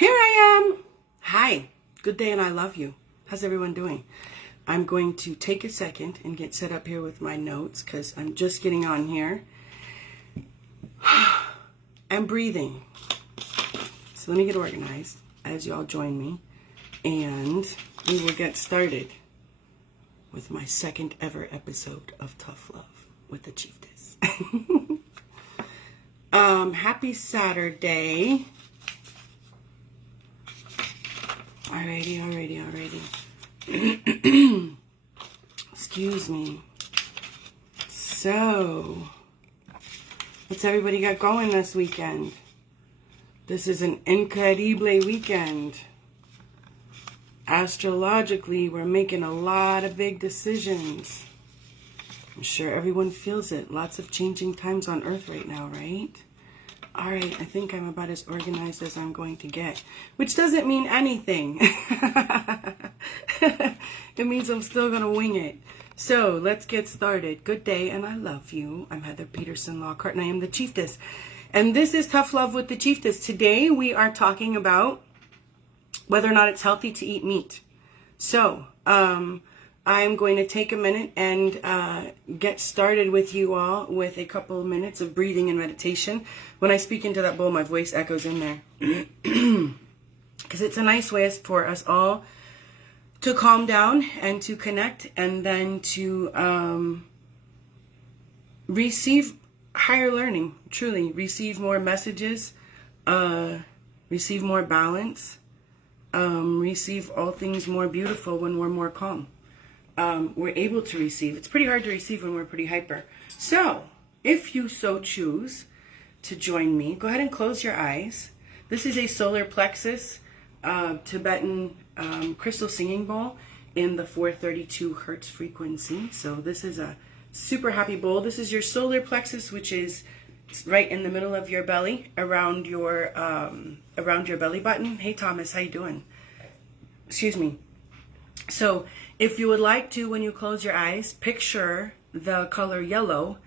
Here I am. Hi, good day and I love you. How's everyone doing? I'm going to take a second and get set up here with my notes because I'm just getting on here. I'm breathing. So let me get organized as y'all join me and we will get started with my second ever episode of Tough Love with the Chieftess. Happy Saturday. Alrighty. Excuse me. So, what's everybody got going this weekend? This is an incredible weekend. Astrologically, we're making a lot of big decisions. I'm sure everyone feels it. Lots of changing times on Earth right now, right? Alright, I think I'm about as organized as I'm going to get. Which doesn't mean anything. It means I'm still going to wing it. So, let's get started. Good day and I love you. I'm Heather Peterson Lockhart and I am the Chieftess. And this is Tough Love with the Chieftess. Today we are talking about whether or not it's healthy to eat meat. So, I'm going to take a minute and get started with you all with a couple of minutes of breathing and meditation. When I speak into that bowl, my voice echoes in there. Because it's a nice way for us all to calm down and to connect and then to receive higher learning, truly. Receive more messages, receive more balance, receive all things more beautiful when we're more calm. We're able to receive. It's pretty hard to receive when we're pretty hyper. So, if you so choose to join me, go ahead and close your eyes. This is a solar plexus Tibetan crystal singing bowl in the 432 hertz frequency. So this is a super happy bowl. This is your solar plexus, which is right in the middle of your belly, around your belly button. Hey Thomas, how you doing? Excuse me. So if you would like to, when you close your eyes, picture the color yellow,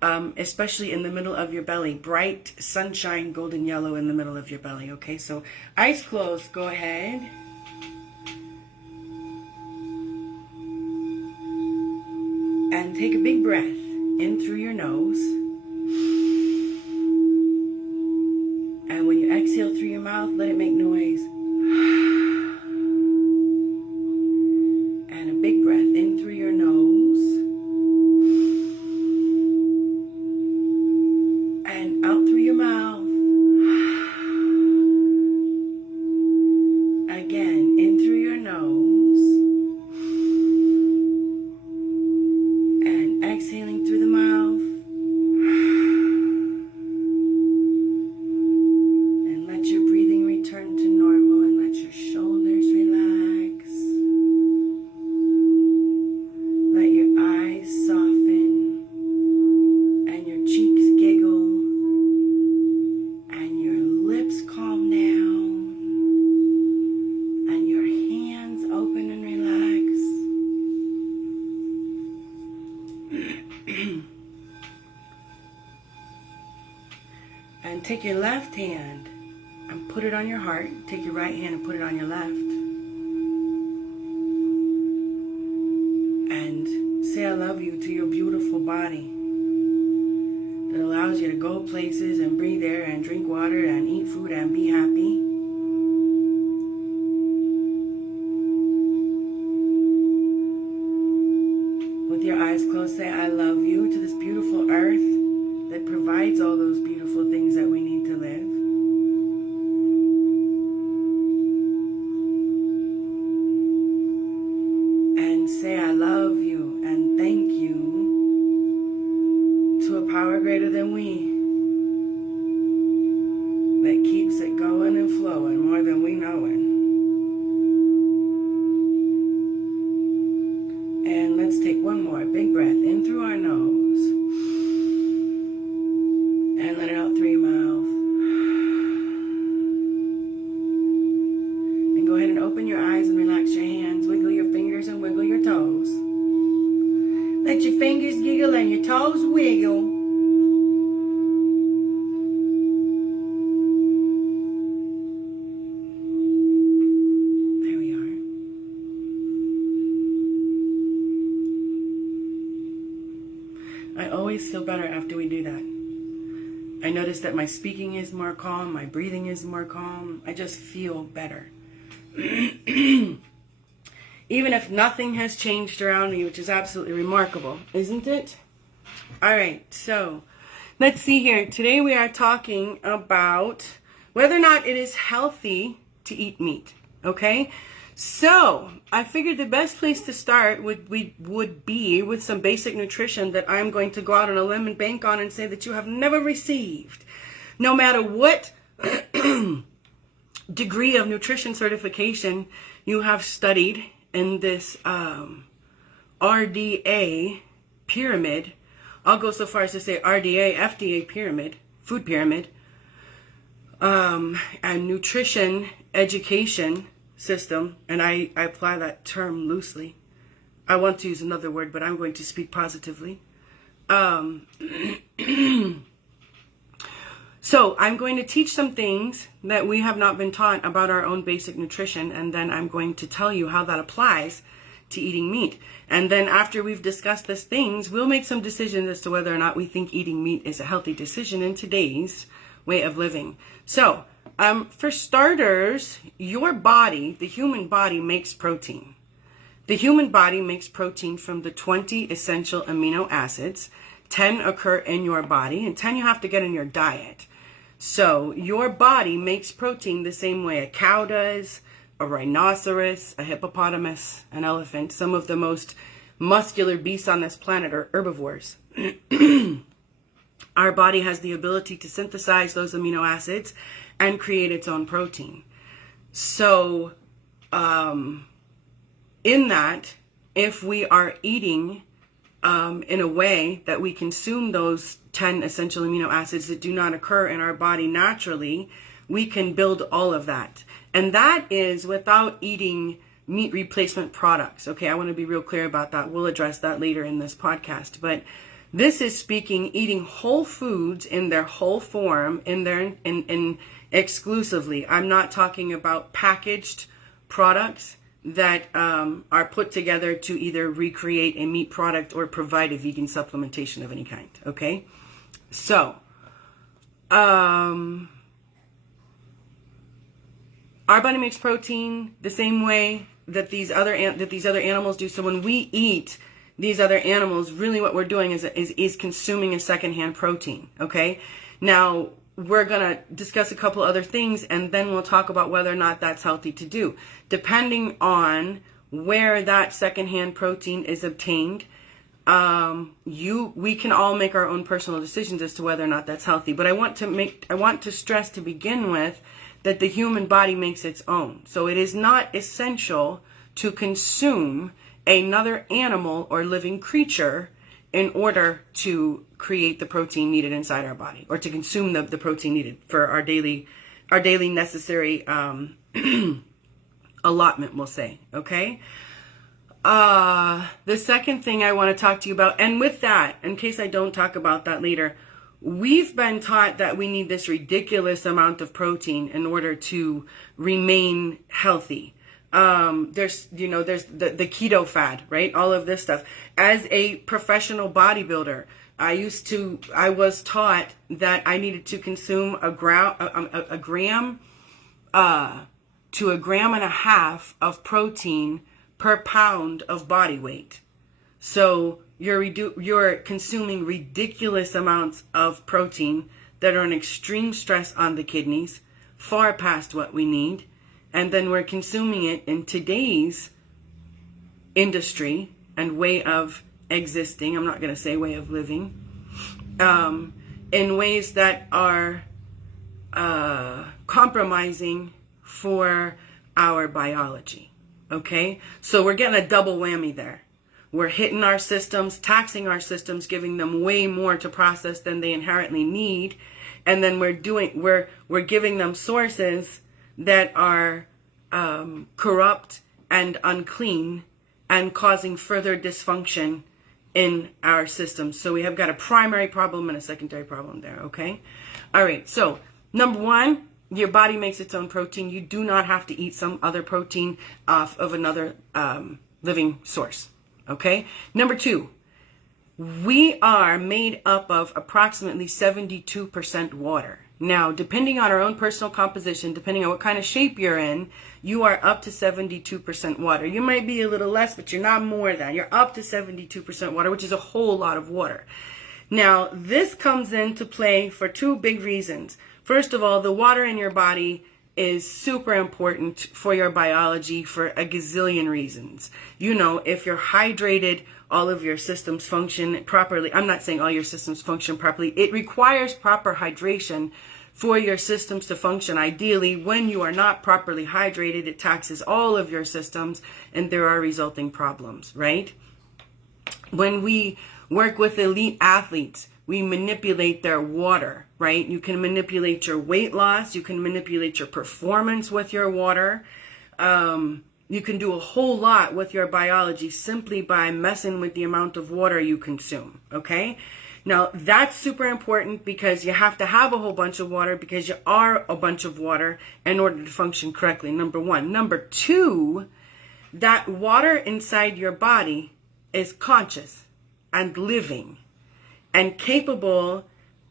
especially in the middle of your belly. Bright sunshine, golden yellow in the middle of your belly. Okay, so eyes closed. Go ahead. And take a big breath in through your nose. And when you exhale through your mouth, let it make noise. Big breath in through your nose and out through your mouth. Again, in through your nose and exhaling through the mouth. And let your breathing return to normal and let your shoulders relax. Let your eyes soften and your cheeks giggle and your lips calm down and your hands open and relax. And take your left hand and put it on your heart. Take your right hand and put it on your left. And say I love you to your beautiful body that allows you to go places and breathe air and drink water and eat food and be happy. With your eyes closed, say I love you to this beautiful earth that provides all those beautiful things that we need to live. And say I love you and thank you to a power greater than we that keeps it going and flowing more than we knowing. And let's take one more big breath in through our nose and let it out through your mouth. feel better after we do that. I notice that my speaking is more calm, my breathing is more calm. I just feel better. Even if nothing has changed around me, which is absolutely remarkable, isn't it? All right, so let's see here. Today we are talking about whether or not it is healthy to eat meat, okay? So I figured the best place to start would be with some basic nutrition that I'm going to go out on a limb and bank on and say that you have never received. No matter what degree of nutrition certification you have studied in this RDA pyramid, I'll go so far as to say RDA, FDA pyramid, food pyramid, and nutrition education system, and I apply that term loosely. I want to use another word, but I'm going to speak positively. So I'm going to teach some things that we have not been taught about our own basic nutrition, and then I'm going to tell you how that applies to eating meat. And then after we've discussed these things, we'll make some decisions as to whether or not we think eating meat is a healthy decision in today's way of living. So, for starters, your body, the human body, makes protein. The human body makes protein from the 20 essential amino acids. 10 occur in your body, and 10 you have to get in your diet. So your body makes protein the same way a cow does, a rhinoceros, a hippopotamus, an elephant. Some of the most muscular beasts on this planet are herbivores. Our body has the ability to synthesize those amino acids and create its own protein. So, in that, if we are eating in a way that we consume those 10 essential amino acids that do not occur in our body naturally, we can build all of that. And that is without eating meat replacement products. Okay, I want to be real clear about that. We'll address that later in this podcast. But this is speaking eating whole foods in their whole form, in exclusively. I'm not talking about packaged products that are put together to either recreate a meat product or provide a vegan supplementation of any kind. Okay, so our body makes protein the same way that these other animals do. So when we eat these other animals, really what we're doing is consuming a secondhand protein. Okay, now we're going to discuss a couple other things, and then we'll talk about whether or not that's healthy to do. Depending on where that secondhand protein is obtained, we can all make our own personal decisions as to whether or not that's healthy. But I want to stress to begin with that the human body makes its own. So it is not essential to consume another animal or living creature in order to create the protein needed inside our body, or to consume the protein needed for our daily necessary allotment, we'll say. Okay. The second thing I want to talk to you about, and with that, in case I don't talk about that later, we've been taught that we need this ridiculous amount of protein in order to remain healthy. There's the keto fad, right? All of this stuff. As a professional bodybuilder, I was taught that I needed to consume a gram to a gram and a half of protein per pound of body weight. So you're consuming ridiculous amounts of protein that are an extreme stress on the kidneys, far past what we need. And then we're consuming it in today's industry and way of existing. I'm not going to say way of living. In ways that are compromising for our biology. Okay? So we're getting a double whammy there. We're hitting our systems, taxing our systems, giving them way more to process than they inherently need. And then we're giving them sources that are corrupt and unclean and causing further dysfunction in our systems. So we have got a primary problem and a secondary problem there, okay? All right, so number one, your body makes its own protein. You do not have to eat some other protein off of another living source, okay? Number two, we are made up of approximately 72% water. Now, depending on our own personal composition, depending on what kind of shape you're in, you are up to 72% water. You might be a little less, but you're not more than. You're up to 72% water, which is a whole lot of water. Now, this comes into play for two big reasons. First of all, the water in your body is super important for your biology for a gazillion reasons. You know, if you're hydrated, all of your systems function properly. I'm not saying all your systems function properly. It requires proper hydration for your systems to function. Ideally, when you are not properly hydrated, it taxes all of your systems and there are resulting problems, right? When we work with elite athletes, we manipulate their water, right? You can manipulate your weight loss. You can manipulate your performance with your water. You can do a whole lot with your biology simply by messing with the amount of water you consume, okay? Now, that's super important because you have to have a whole bunch of water because you are a bunch of water in order to function correctly, number one. Number two, that water inside your body is conscious and living and capable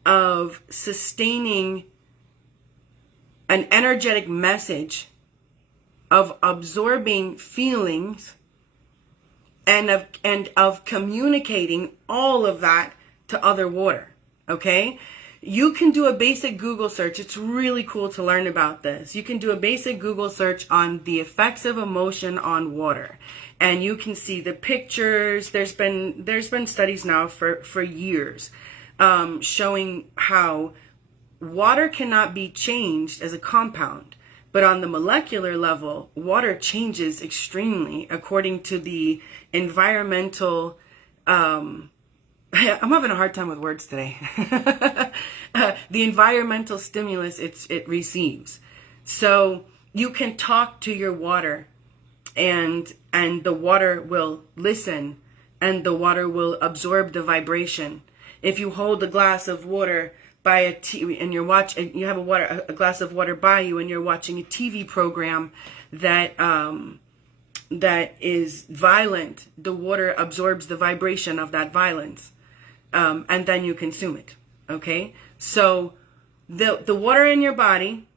of sustaining an energetic message, of absorbing feelings, and of communicating all of that to other water, okay? You can do a basic Google search. It's really cool to learn about this. You can do a basic Google search on the effects of emotion on water. And you can see the pictures. There's been studies now for years showing how water cannot be changed as a compound. But on the molecular level, water changes extremely according to the environmental, I'm having a hard time with words today. The environmental stimulus it receives. So you can talk to your water and the water will listen and the water will absorb the vibration. If you hold a glass of water by a TV and you have a glass of water by you and you're watching a TV program that is violent, the water absorbs the vibration of that violence, and then you consume it. Okay, so the water in your body,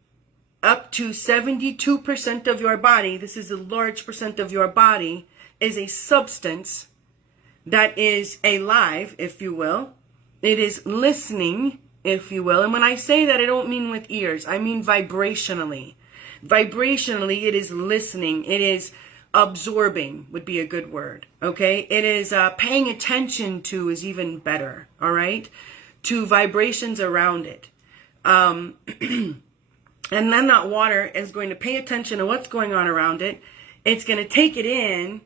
up to 72% of your body, this is a large percent of your body, is a substance that is alive, if you will. It is listening, if you will. And when I say that, I don't mean with ears. I mean vibrationally. Vibrationally, it is listening. It is absorbing, would be a good word. Okay? It is paying attention to is even better. All right? To vibrations around it. And then that water is going to pay attention to what's going on around it. It's going to take it in.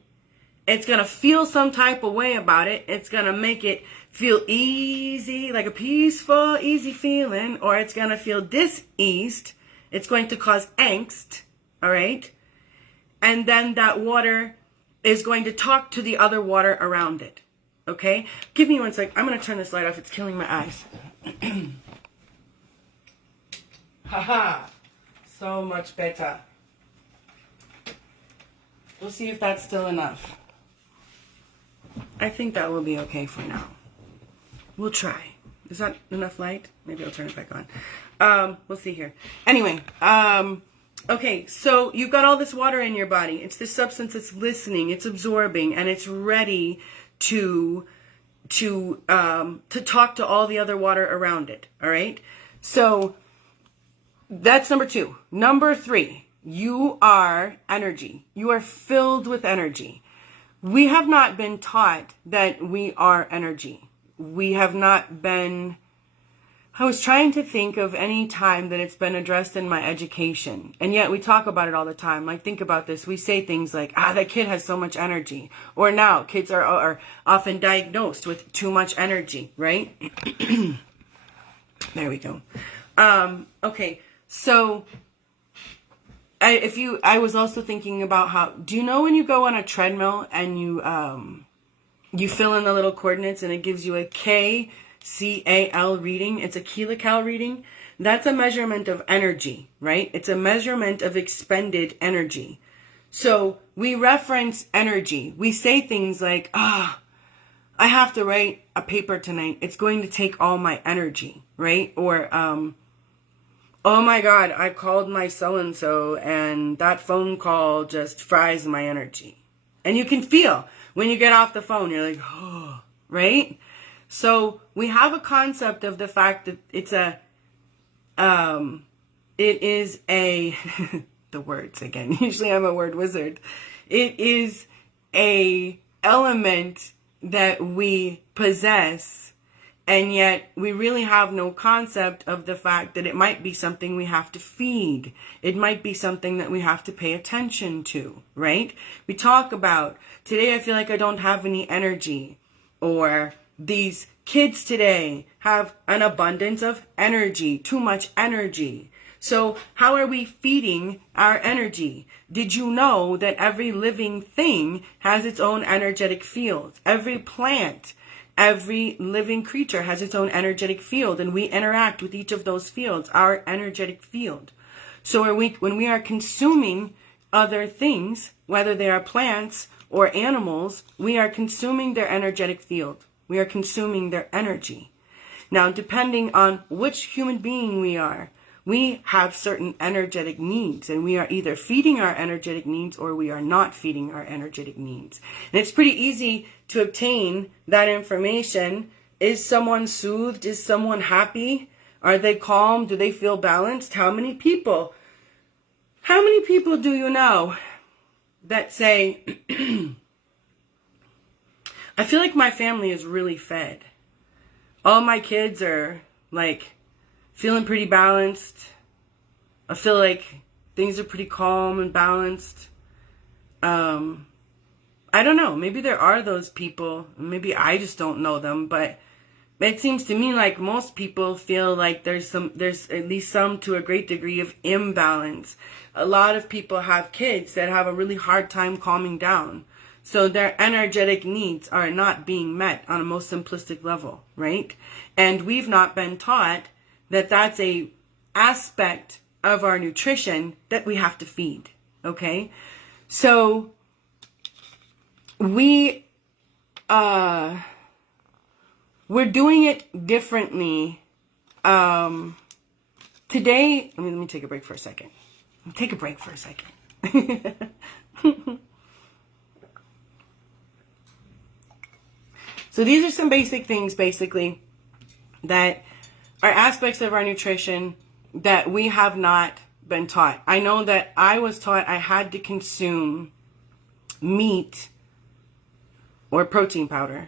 It's going to feel some type of way about it. It's going to make it feel easy, like a peaceful, easy feeling, or it's going to feel diseased. It's going to cause angst, all right? And then that water is going to talk to the other water around it, okay? Give me 1 sec. I'm going to turn this light off. It's killing my eyes. Haha, so much better. We'll see if that's still enough. I think that will be okay for now. We'll try. Is that enough light? Maybe I'll turn it back on. We'll see here. Anyway, okay, so you've got all this water in your body. It's this substance that's listening, it's absorbing, and it's ready to talk to all the other water around it. All right? So that's number 2. Number 3, you are energy. You are filled with energy. We have not been taught that we are energy. We have not been, I was trying to think of any time that it's been addressed in my education. And yet we talk about it all the time. Like, think about this. We say things like, that kid has so much energy. Or now kids are often diagnosed with too much energy, right? There we go. Okay, so I was also thinking about how, do you know when you go on a treadmill and you fill in the little coordinates and it gives you a kcal reading? It's a kilocal reading. That's a measurement of energy, right? It's a measurement of expended energy. So we reference energy. We say things like, I have to write a paper tonight. It's going to take all my energy, right? Or, oh my God, I called my so-and-so and that phone call just fries my energy. And you can feel when you get off the phone, you're like, oh, right? So we have a concept of the fact that it is a, the words again, usually I'm a word wizard. It is a element that we possess, and yet we really have no concept of the fact that it might be something we have to feed. It might be something that we have to pay attention to, right? We talk about, today I feel like I don't have any energy, or these kids today have an abundance of energy, too much energy. So how are we feeding our energy? Did you know that every living thing has its own energetic field? Every plant, every living creature has its own energetic field, and we interact with each of those fields, our energetic field. So when we are consuming other things, whether they are plants or animals, we are consuming their energetic field. We are consuming their energy. Now, depending on which human being we are, we have certain energetic needs, and we are either feeding our energetic needs or we are not feeding our energetic needs. And it's pretty easy to obtain that information. Is someone soothed? Is someone happy? Are they calm? Do they feel balanced? How many people do you know that say, I feel like my family is really fed. All my kids are like feeling pretty balanced. I feel like things are pretty calm and balanced. I don't know. Maybe there are those people. Maybe I just don't know them. But it seems to me like most people feel like there's at least some to a great degree of imbalance. A lot of people have kids that have a really hard time calming down. So their energetic needs are not being met on a most simplistic level, right? And we've not been taught that that's a aspect of our nutrition that we have to feed, okay? So we're doing it differently. Today, let me take a break for a second. Take a break for a second. So these are some basic things, basically, that are aspects of our nutrition that we have not been taught. I know that I was taught I had to consume meat or protein powder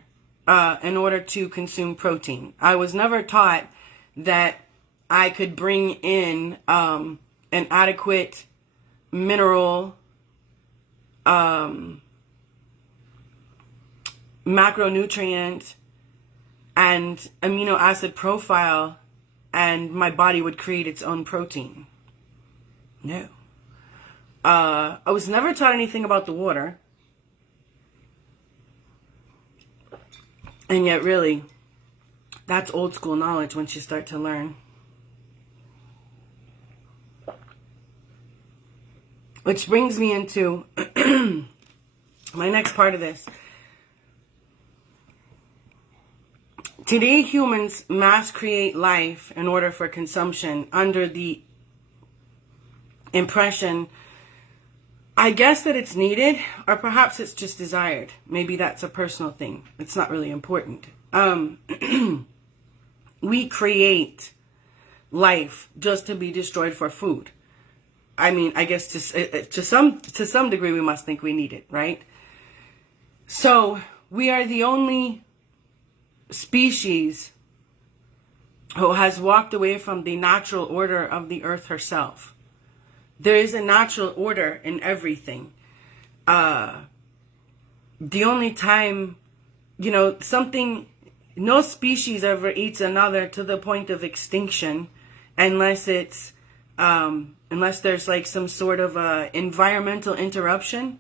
in order to consume protein. I was never taught that I could bring in an adequate mineral, macronutrient, and amino acid profile, and my body would create its own protein. No. I was never taught anything about the water. And yet, really, that's old school knowledge once you start to learn. Which brings me into my next part of this. Today, humans mass create life in order for consumption under the impression, I guess, that it's needed, or perhaps it's just desired. Maybe that's a personal thing. It's not really important. We create life just to be destroyed for food. I mean, I guess to some degree we must think we need it, right? So we are the only species who has walked away from the natural order of the earth herself. There is a natural order in everything. The only time, no species ever eats another to the point of extinction, unless there's like some sort of environmental interruption,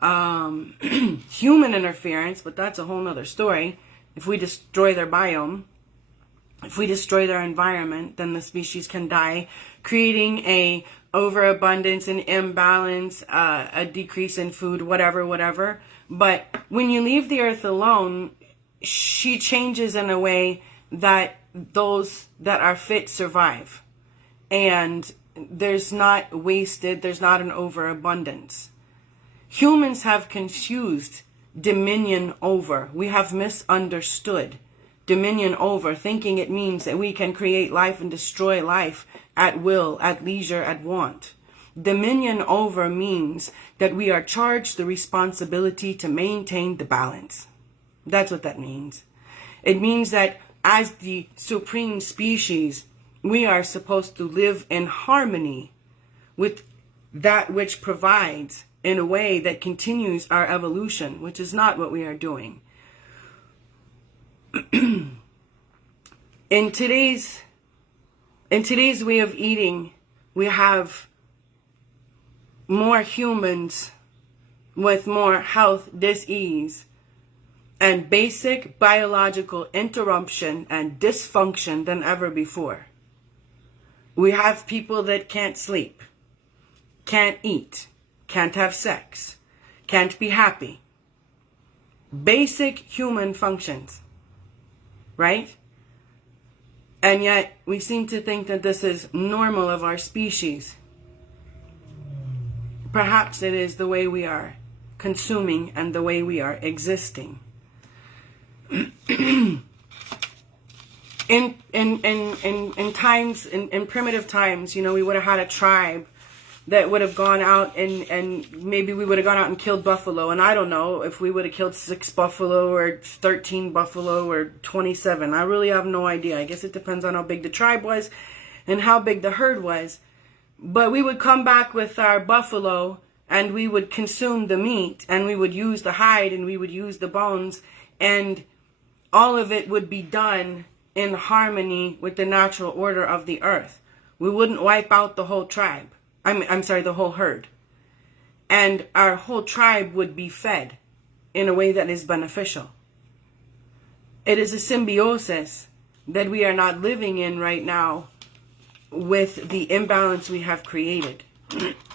human interference, but that's a whole nother story. If we destroy their biome, if we destroy their environment, then the species can die, creating a overabundance, an imbalance, a decrease in food, whatever. But when you leave the earth alone, she changes in a way that those that are fit survive. And there's not wasted, there's not an overabundance. Humans have confused dominion over. We have misunderstood dominion over, thinking it means that we can create life and destroy life at will, at leisure, at want. Dominion over means that we are charged the responsibility to maintain the balance. That's what that means. It means that as the supreme species, we are supposed to live in harmony with that which provides in a way that continues our evolution, which is not what we are doing. In today's way of eating, we have more humans with more health dis-ease and basic biological interruption and dysfunction than ever before. We have people that can't sleep, can't eat, can't have sex, can't be happy. Basic human functions, right? And yet we seem to think that this is normal of our species. Perhaps it is the way we are consuming and the way we are existing. In primitive times, you know, we would have had a tribe that would have gone out and maybe we would have gone out and killed buffalo. And I don't know if we would have killed 6 buffalo or 13 buffalo or 27. I really have no idea. I guess it depends on how big the tribe was and how big the herd was. But we would come back with our buffalo and we would consume the meat and we would use the hide and we would use the bones, and all of it would be done in harmony with the natural order of the earth. We wouldn't wipe out the whole tribe. The whole herd. And our whole tribe would be fed in a way that is beneficial. It is a symbiosis that we are not living in right now with the imbalance we have created.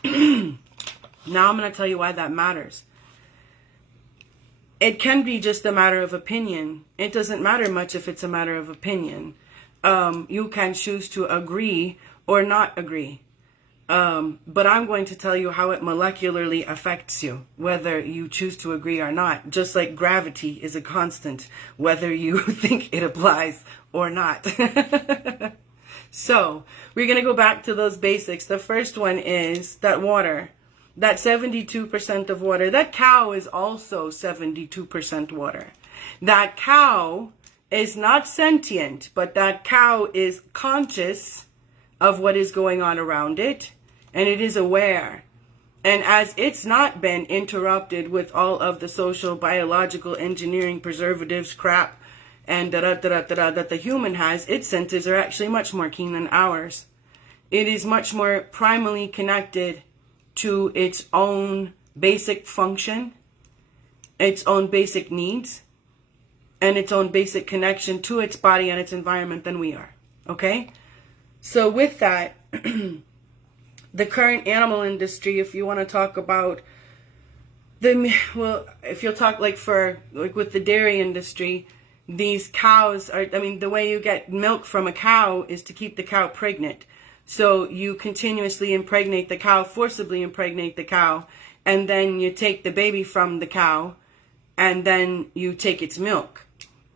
Now I'm going to tell you why that matters. It can be just a matter of opinion. It doesn't matter much if it's a matter of opinion. You can choose to agree or not agree. But I'm going to tell you how it molecularly affects you, whether you choose to agree or not. Just like gravity is a constant, whether you think it applies or not. So, we're going to go back to those basics. The first one is that water. That 72% of water. That cow is also 72% water. That cow is not sentient, but that cow is conscious of what is going on around it, and it is aware. And as it's not been interrupted with all of the social, biological, engineering, preservatives, crap, and that the human has, its senses are actually much more keen than ours. It is much more primally connected to its own basic function, its own basic needs, and its own basic connection to its body and its environment than we are. Okay? So with that, the current animal industry, if you want to talk about if you'll talk with the dairy industry, these cows are, the way you get milk from a cow is to keep the cow pregnant. So you continuously impregnate the cow, forcibly impregnate the cow, and then you take the baby from the cow, and then you take its milk.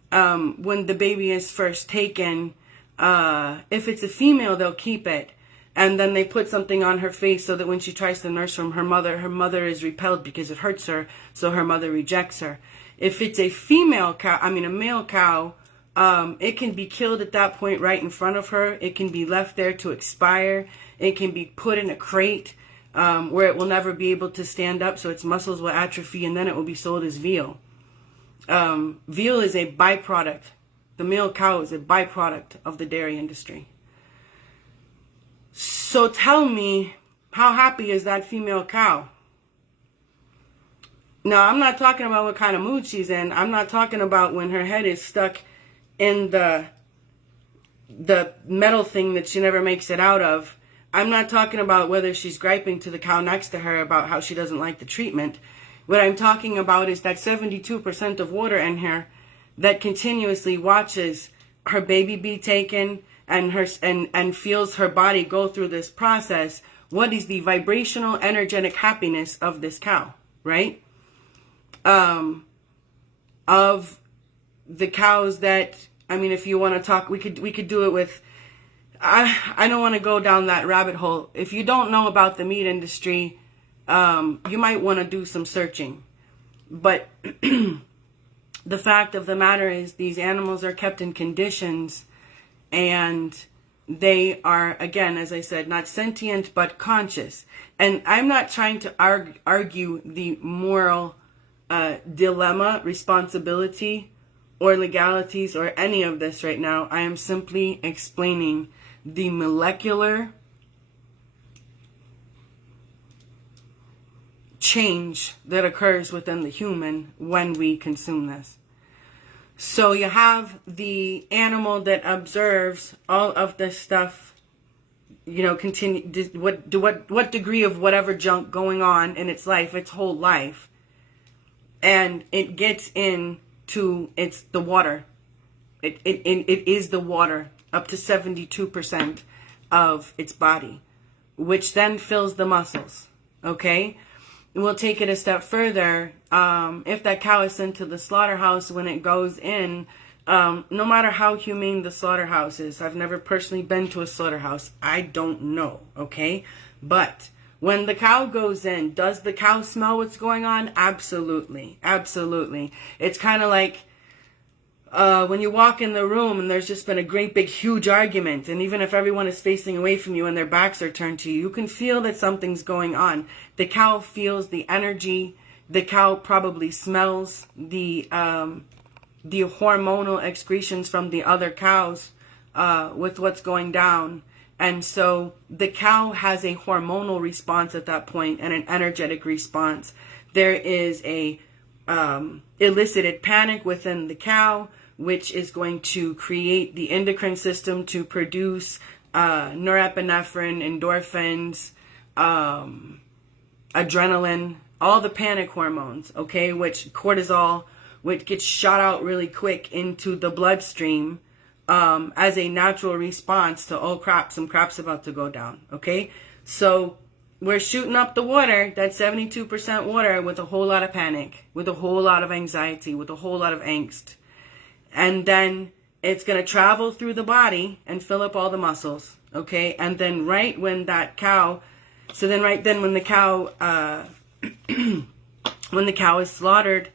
When the baby is first taken, if it's a female, they'll keep it. And then they put something on her face so that when she tries to nurse from her mother is repelled because it hurts her, so her mother rejects her. If it's a female cow, a male cow, it can be killed at that point right in front of her. It can be left there to expire. It can be put in a crate where it will never be able to stand up, so its muscles will atrophy, and then it will be sold as veal. Veal is a byproduct. The male cow is a byproduct of the dairy industry. So tell me, how happy is that female cow? Now, I'm not talking about what kind of mood she's in. I'm not talking about when her head is stuck in the metal thing that she never makes it out of. I'm not talking about whether she's griping to the cow next to her about how she doesn't like the treatment. What I'm talking about is that 72% of water in here that continuously watches her baby be taken and feels her body go through this process, what is the vibrational energetic happiness of this cow, right? Of the cows that, I mean, if you want to talk, we could do it with, I don't want to go down that rabbit hole. If you don't know about the meat industry, you might want to do some searching. But the fact of the matter is these animals are kept in conditions, and they are, again, as I said, not sentient but conscious. And I'm not trying to argue the moral dilemma, responsibility, or legalities, or any of this right now. I am simply explaining the molecular change that occurs within the human when we consume this. So you have the animal that observes all of this stuff, you know, continue what degree of whatever junk going on in its life, its whole life, and it gets into the water. It is the water, up to 72% of its body, which then fills the muscles. Okay. We'll take it a step further. If that cow is sent to the slaughterhouse, when it goes in, no matter how humane the slaughterhouse is, I've never personally been to a slaughterhouse. I don't know, okay? But when the cow goes in, does the cow smell what's going on? Absolutely. Absolutely. It's kind of like when you walk in the room and there's just been a great big huge argument, and even if everyone is facing away from you and their backs are turned to you, you can feel that something's going on. The cow feels the energy. The cow probably smells the hormonal excretions from the other cows with what's going down. And so the cow has a hormonal response at that point and an energetic response. There is a elicited panic within the cow, which is going to create the endocrine system to produce norepinephrine, endorphins, adrenaline, all the panic hormones, okay, which cortisol, which gets shot out really quick into the bloodstream as a natural response to, oh crap, some crap's about to go down, okay? So we're shooting up the water, that 72% water, with a whole lot of panic, with a whole lot of anxiety, with a whole lot of angst. And then it's going to travel through the body and fill up all the muscles, okay? And then right when that cow, so then right then when the cow, when the cow is slaughtered,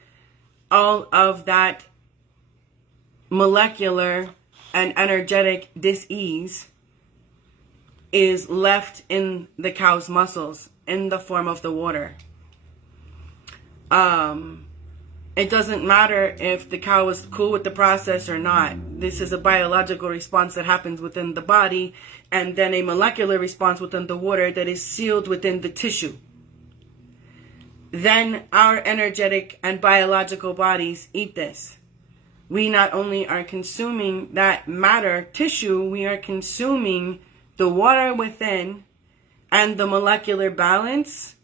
all of that molecular and energetic dis-ease is left in the cow's muscles in the form of the water. It doesn't matter if the cow is cool with the process or not. This is a biological response that happens within the body, and then a molecular response within the water that is sealed within the tissue. Then our energetic and biological bodies eat this. We not only are consuming that matter tissue, we are consuming the water within and the molecular balance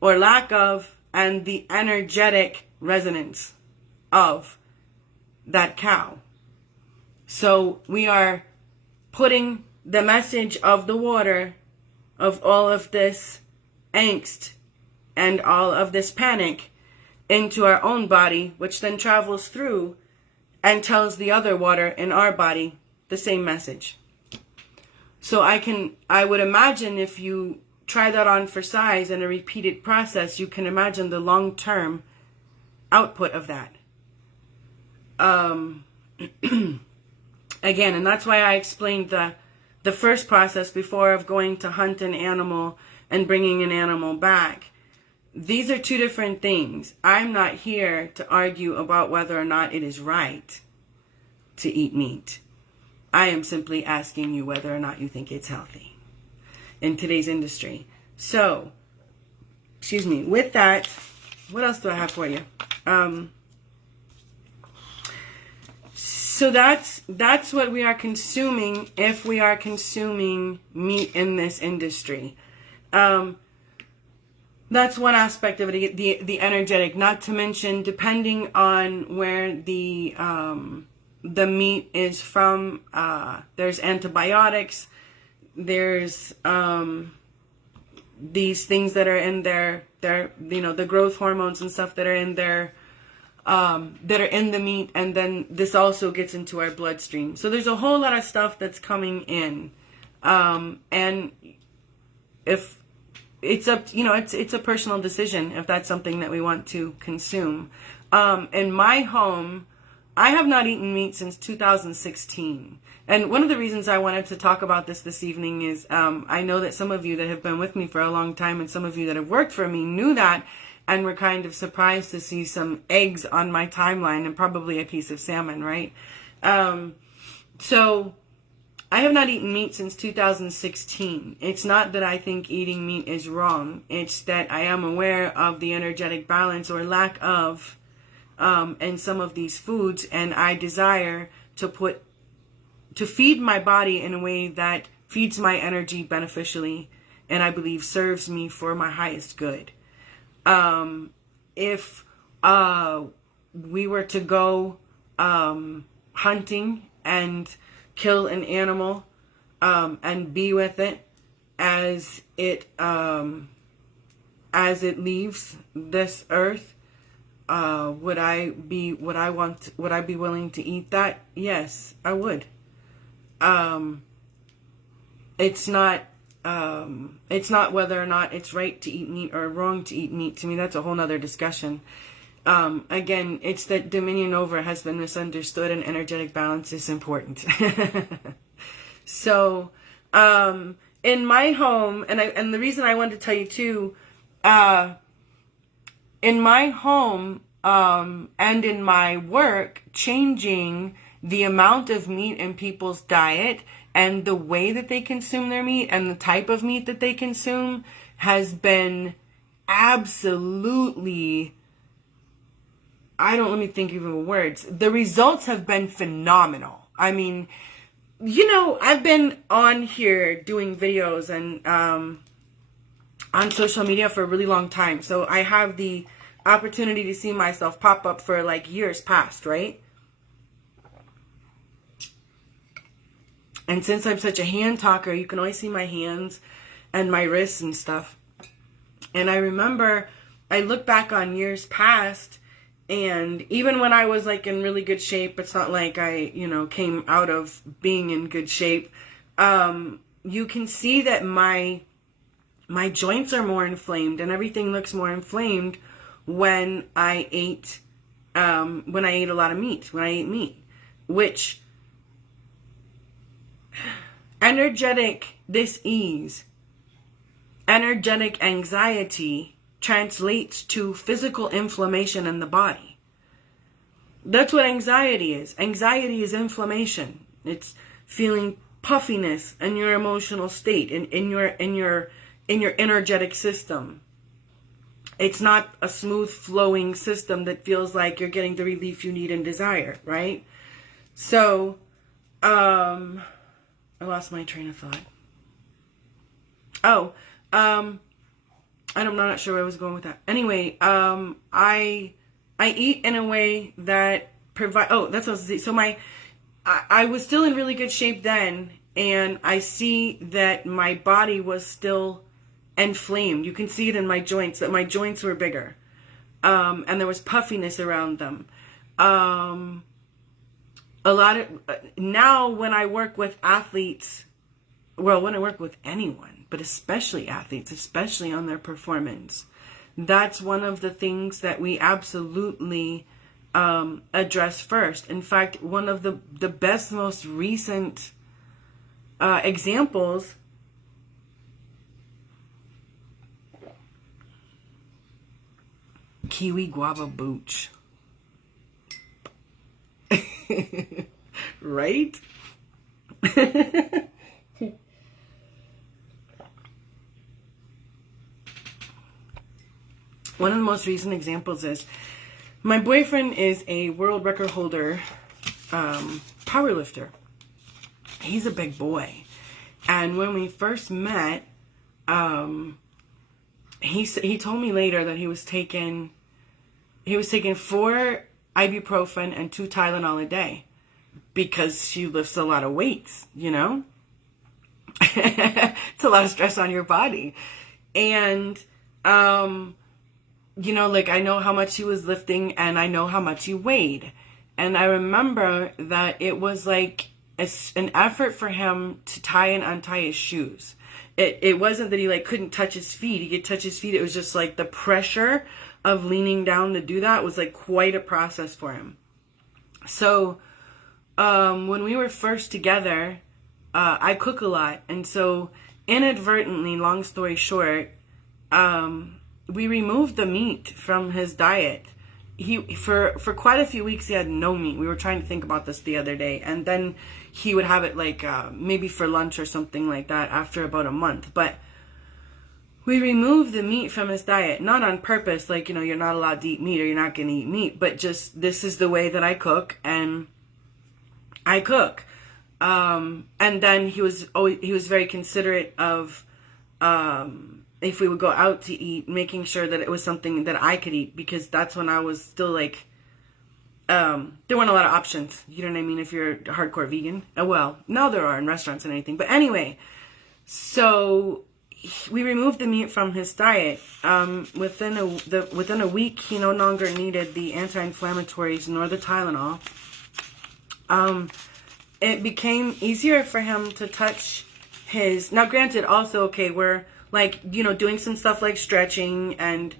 or lack of, and the energetic resonance of that cow. So we are putting the message of the water, of all of this angst and all of this panic, into our own body, which then travels through and tells the other water in our body the same message. So I would imagine if you try that on for size in a repeated process, you can imagine the long-term output of that. Again, and that's why I explained the first process before of going to hunt an animal and bringing an animal back. These are two different things. I'm not here to argue about whether or not it is right to eat meat. I am simply asking you whether or not you think it's healthy in today's industry. So, excuse me, with that, what else do I have for you? So that's what we are consuming if we are consuming meat in this industry. that's one aspect of it, the energetic. Not to mention, depending on where the meat is from, there's antibiotics, there's these things that are in their the growth hormones and stuff that are in their that are in the meat, and then this also gets into our bloodstream. So there's a whole lot of stuff that's coming in, and if it's up, it's a personal decision if that's something that we want to consume. In my home, I have not eaten meat since 2016. And one of the reasons I wanted to talk about this evening is I know that some of you that have been with me for a long time and some of you that have worked for me knew that and were kind of surprised to see some eggs on my timeline and probably a piece of salmon, right? So I have not eaten meat since 2016. It's not that I think eating meat is wrong. It's that I am aware of the energetic balance or lack of in some of these foods, and I desire to feed my body in a way that feeds my energy beneficially, and I believe serves me for my highest good. If we were to go hunting and kill an animal and be with it as it leaves this earth, would I be willing to eat that? Yes, I would. It's not whether or not it's right to eat meat or wrong to eat meat. To me, that's a whole nother discussion. Again, it's that dominion over has been misunderstood and energetic balance is important. So, in my home, and the reason I wanted to tell you too, in my home, and in my work, changing the amount of meat in people's diet and the way that they consume their meat and the type of meat that they consume has been absolutely, let me think even of words. The results have been phenomenal. I mean, I've been on here doing videos and on social media for a really long time. So I have the opportunity to see myself pop up for like years past, right? And since I'm such a hand talker, you can always see my hands and my wrists and stuff. And I remember, I look back on years past, and even when I was like in really good shape, it's not like I, came out of being in good shape. You can see that my joints are more inflamed and everything looks more inflamed when I ate a lot of meat, when I ate meat, which energetic dis-ease, energetic anxiety translates to physical inflammation in the body. That's what anxiety is. Anxiety is inflammation. It's feeling puffiness in your emotional state, in your energetic system. It's not a smooth flowing system that feels like you're getting the relief you need and desire, right? So, I lost my train of thought. I'm not sure where I was going with that. Anyway, I eat in a way that provide. Oh, that's what I was saying. So I was still in really good shape then, and I see that my body was still inflamed. You can see it in my joints, that my joints were bigger, and there was puffiness around them. A lot of now when I work with athletes, when I work with anyone, but especially athletes, especially on their performance, that's one of the things that we absolutely address first. In fact, one of the best, most recent examples kiwi guava booch. Right? One of the most recent examples is my boyfriend is a world record holder, power lifter. He's a big boy. And when we first met, he told me later that he was taking 4 ibuprofen and 2 Tylenol a day because she lifts a lot of weights, you know? It's a lot of stress on your body. And, you know, like, I know how much he was lifting and I know how much he weighed. And I remember that it was like an effort for him to tie and untie his shoes. It wasn't that he like couldn't touch his feet. He could touch his feet. It was just like the pressure of leaning down to do that was like quite a process for him. So when we were first together, I cook a lot. And so inadvertently, long story short, we removed the meat from his diet. For quite a few weeks he had no meat. We were trying to think about this the other day, and then he would have it like maybe for lunch or something like that after about a month. But we removed the meat from his diet, not on purpose, like, you know, you're not allowed to eat meat or you're not going to eat meat, but just this is the way that I cook, and I cook. And then he was very considerate of if we would go out to eat, making sure that it was something that I could eat, because that's when I was still like, there weren't a lot of options. You know what I mean? If you're a hardcore vegan. Well, now there are in restaurants and anything. But anyway, so we removed the meat from his diet. Within a week, he no longer needed the anti-inflammatories nor the Tylenol. It became easier for him to touch his... Now, granted, also, okay, we're like, you know, doing some stuff like stretching, and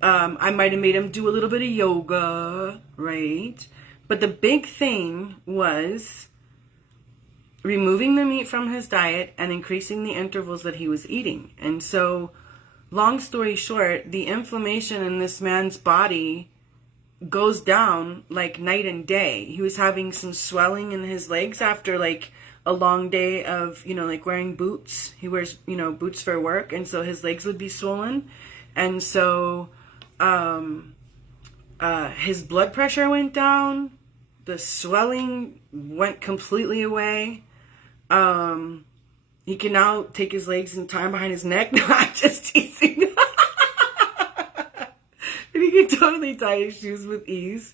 I might have made him do a little bit of yoga, right? But the big thing was removing the meat from his diet and increasing the intervals that he was eating. And so, long story short, the inflammation in this man's body goes down like night and day. He was having some swelling in his legs after like a long day of, you know, like wearing boots. He wears, you know, boots for work, and so his legs would be swollen. And so his blood pressure went down, the swelling went completely away. He can now take his legs and tie them behind his neck. No, I'm just teasing. But he can totally tie his shoes with ease.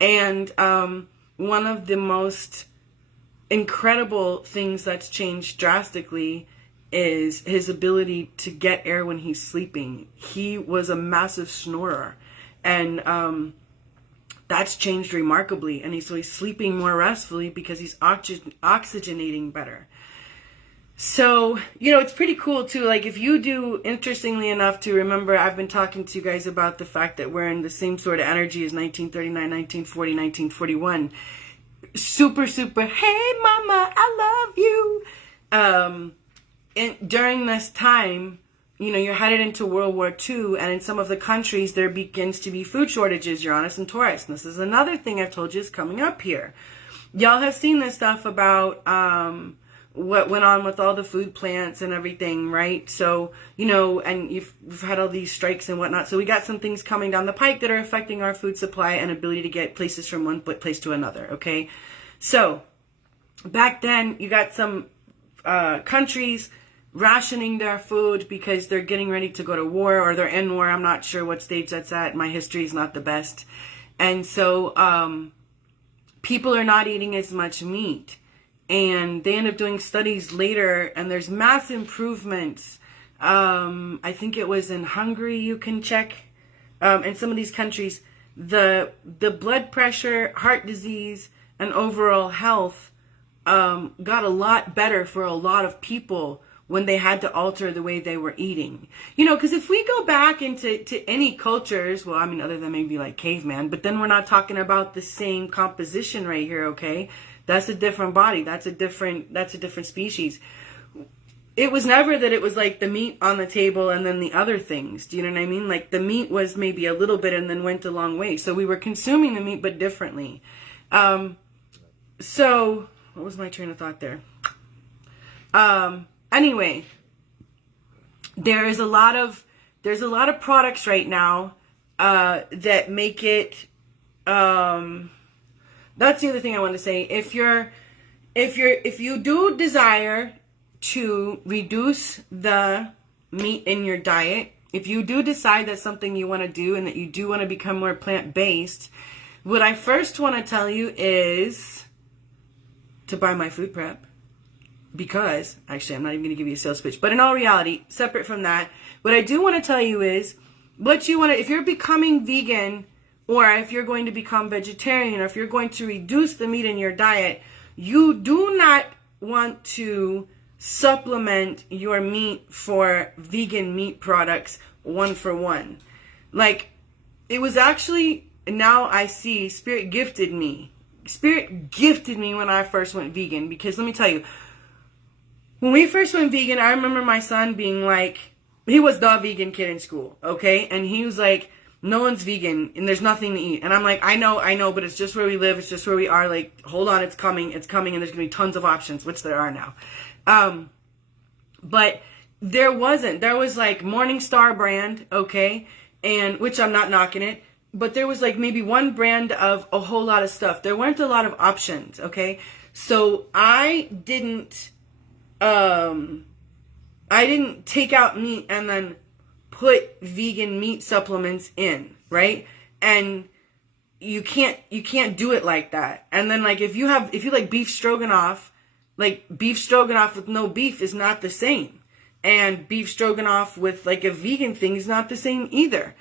And one of the most incredible things that's changed drastically is his ability to get air when he's sleeping. He was a massive snorer, and that's changed remarkably. And so he's sleeping more restfully because he's oxygenating better. So, you know, it's pretty cool too. Like, if you do, interestingly enough, to remember, I've been talking to you guys about the fact that we're in the same sort of energy as 1939, 1940, 1941. Super, hey mama, I love you. And during this time, you know, you're headed into World War II, and in some of the countries there begins to be food shortages, Uranus and Taurus. And this is another thing I've told you is coming up here. Y'all have seen this stuff about what went on with all the food plants and everything, right? So, you know, and we've had all these strikes and whatnot. So we got some things coming down the pike that are affecting our food supply and ability to get places from one place to another, okay? So back then, you got some countries rationing their food because they're getting ready to go to war, or they're in war. I'm not sure what stage that's at. My history is not the best. And so people are not eating as much meat. And they end up doing studies later, and there's mass improvements. I think it was in Hungary, you can check. In some of these countries, the blood pressure, heart disease, and overall health got a lot better for a lot of people when they had to alter the way they were eating. You know, because if we go back into any cultures, well, I mean, other than maybe like caveman, but then we're not talking about the same composition right here, okay? That's a different body. That's a different species. It was never that it was like the meat on the table and then the other things. Do you know what I mean? Like the meat was maybe a little bit and then went a long way. So we were consuming the meat, but differently. So what was my train of thought there? Anyway, there's a lot of products right now that make it. That's the other thing I want to say. If you do desire to reduce the meat in your diet, if you do decide that's something you want to do and that you do want to become more plant-based, what I first want to tell you is to buy my food prep. Because, actually, I'm not even going to give you a sales pitch. But in all reality, separate from that, what I do want to tell you is what you want to, if you're becoming vegan, or if you're going to become vegetarian, or if you're going to reduce the meat in your diet, you do not want to supplement your meat for vegan meat products 1-for-1. Like, it was actually, now I see, Spirit gifted me. Spirit gifted me when I first went vegan. Because let me tell you, when we first went vegan, I remember my son being like, he was the vegan kid in school, okay? And he was like, no one's vegan and there's nothing to eat. And I'm like, I know, but it's just where we live. It's just where we are. Like, hold on, it's coming, and there's going to be tons of options, which there are now. But there wasn't. There was like Morningstar brand, okay? And, which I'm not knocking it. But there was like maybe one brand of a whole lot of stuff. There weren't a lot of options, okay? So I didn't take out meat and then put vegan meat supplements in, right? And you can't do it like that. And then like if you like beef stroganoff, like beef stroganoff with no beef is not the same. And beef stroganoff with like a vegan thing is not the same either.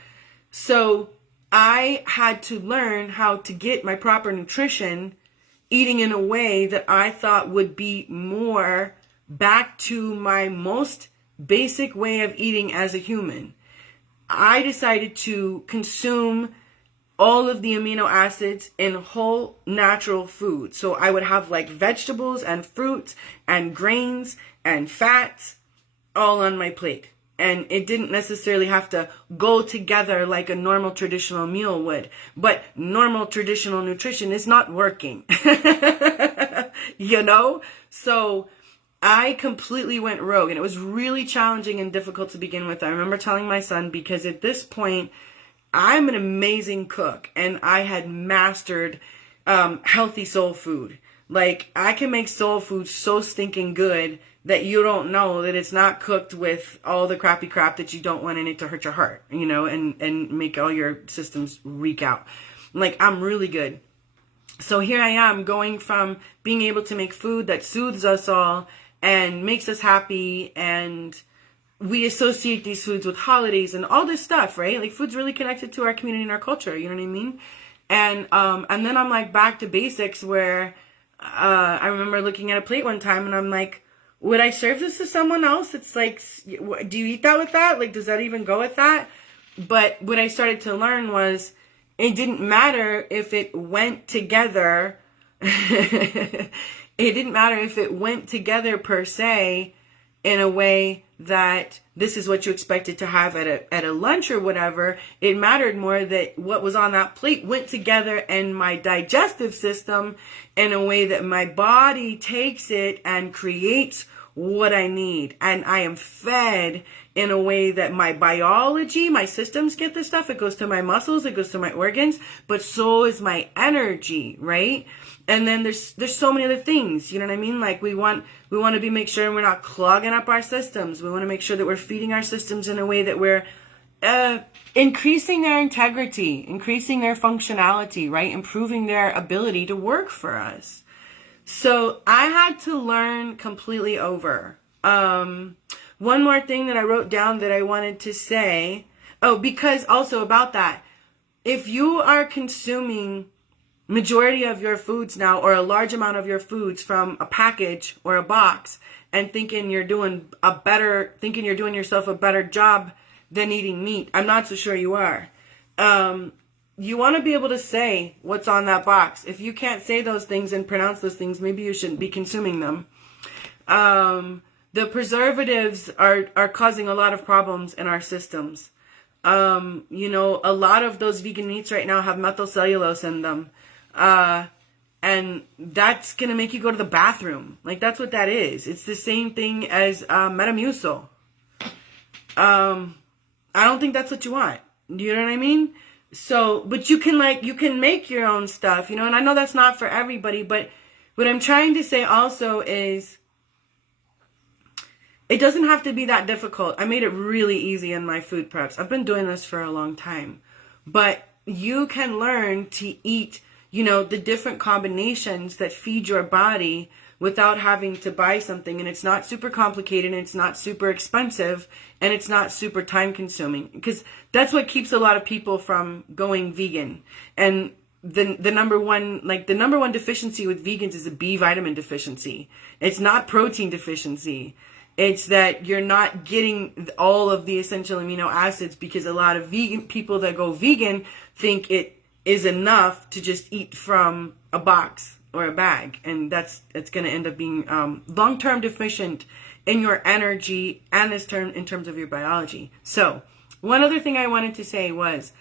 So I had to learn how to get my proper nutrition, eating in a way that I thought would be more back to my most basic way of eating as a human. I decided to consume all of the amino acids in whole natural food. So I would have like vegetables and fruits and grains and fats all on my plate. And it didn't necessarily have to go together like a normal traditional meal would. But normal traditional nutrition is not working. You know? So I completely went rogue, and it was really challenging and difficult to begin with. I remember telling my son, because at this point, I'm an amazing cook, and I had mastered healthy soul food. Like, I can make soul food so stinking good that you don't know that it's not cooked with all the crappy crap that you don't want in it to hurt your heart, you know, and make all your systems reek out. Like, I'm really good. So here I am going from being able to make food that soothes us all and makes us happy, and we associate these foods with holidays and all this stuff, right? Like, food's really connected to our community and our culture, you know what I mean? And then I'm like back to basics where I remember looking at a plate one time and I'm like, would I serve this to someone else? It's like, do you eat that with that? Like, does that even go with that? But what I started to learn was it didn't matter if it went together. It didn't matter if it went together per se in a way that this is what you expected to have at a lunch or whatever. It mattered more that what was on that plate went together in my digestive system in a way that my body takes it and creates what I need. And I am fed in a way that my biology, my systems get this stuff. It goes to my muscles, it goes to my organs, but so is my energy, right? And then there's so many other things, you know what I mean? Like, we want to make sure we're not clogging up our systems. We want to make sure that we're feeding our systems in a way that we're increasing their integrity, increasing their functionality, right? Improving their ability to work for us. So I had to learn completely over. One more thing that I wrote down that I wanted to say. Oh, because also about that, if you are consuming majority of your foods now, or a large amount of your foods from a package or a box, and thinking you're doing yourself a better job than eating meat, I'm not so sure you are. You want to be able to say what's on that box. If you can't say those things and pronounce those things, maybe you shouldn't be consuming them. The preservatives are causing a lot of problems in our systems. You know, a lot of those vegan meats right now have methylcellulose in them. And that's going to make you go to the bathroom. Like, that's what that is. It's the same thing as Metamucil. I don't think that's what you want. You know what I mean? So, but you can make your own stuff, you know, and I know that's not for everybody, but what I'm trying to say also is it doesn't have to be that difficult. I made it really easy in my food preps. I've been doing this for a long time. But you can learn to eat, you know, the different combinations that feed your body without having to buy something. And it's not super complicated, and it's not super expensive, and it's not super time consuming. Because that's what keeps a lot of people from going vegan. And the number one deficiency with vegans is a B vitamin deficiency. It's not protein deficiency. It's that you're not getting all of the essential amino acids, because a lot of vegan people that go vegan think it is enough to just eat from a box or a bag. And it's going to end up being long-term deficient in your energy and in terms of your biology. So one other thing I wanted to say was,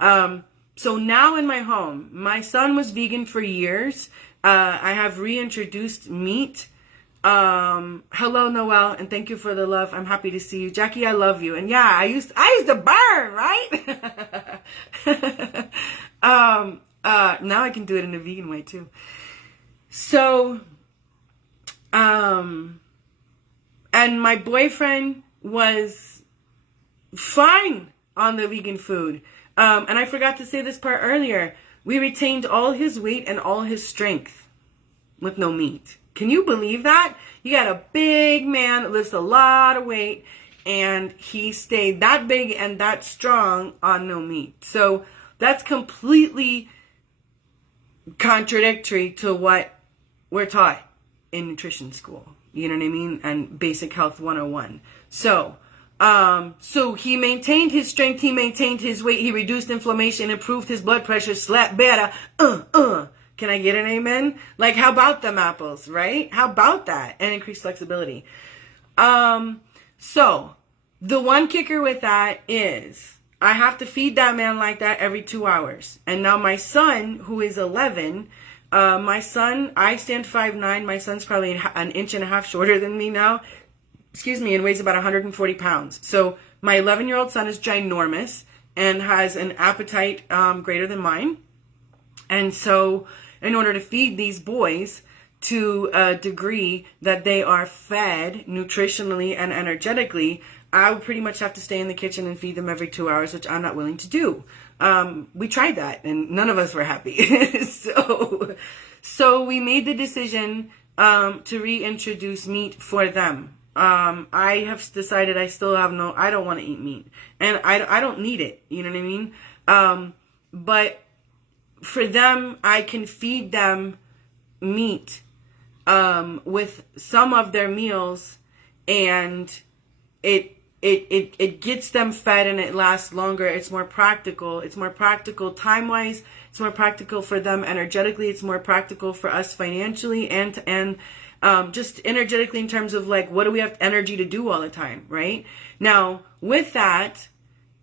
so now in my home, my son was vegan for years. I have reintroduced meat. Hello, Noel, and thank you for the love. I'm happy to see you. Jackie, I love you. And yeah, I used to burn, right? Now I can do it in a vegan way too. So, and my boyfriend was fine on the vegan food. And I forgot to say this part earlier. We retained all his weight and all his strength with no meat. Can you believe that? You got a big man that lifts a lot of weight, and he stayed that big and that strong on no meat. So that's completely contradictory to what we're taught in nutrition school. You know what I mean? And Basic Health 101. So he maintained his strength, he maintained his weight, he reduced inflammation, improved his blood pressure, slept better. Can I get an amen? Like, how about them apples, right? How about that? And increased flexibility. So the one kicker with that is I have to feed that man like that every 2 hours. And now my son, who is 11, I stand 5'9". My son's probably an inch and a half shorter than me now. And weighs about 140 pounds. So my 11-year-old son is ginormous and has an appetite greater than mine. And so in order to feed these boys to a degree that they are fed nutritionally and energetically, I would pretty much have to stay in the kitchen and feed them every 2 hours, which I'm not willing to do. We tried that and none of us were happy. So we made the decision to reintroduce meat for them. I have decided I don't want to eat meat, and I don't need it. You know what I mean? But for them, I can feed them meat, with some of their meals, and it gets them fed and it lasts longer. It's more practical. It's more practical time-wise. It's more practical for them energetically. It's more practical for us financially and just energetically in terms of like, what do we have energy to do all the time, right? Now, with that,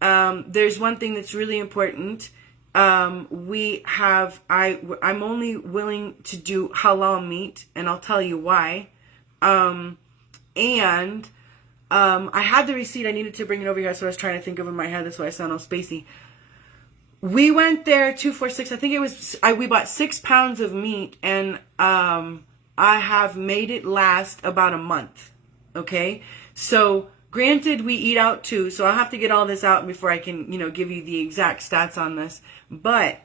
there's one thing that's really important. I'm only willing to do halal meat, and I'll tell you why. I had the receipt. I needed to bring it over here, so I was trying to think of it in my head. That's why I sound all spacey. We went there 246. I think it was. We bought 6 pounds of meat, and I have made it last about a month. Okay, so granted, we eat out too, so I'll have to get all this out before I can, give you the exact stats on this. But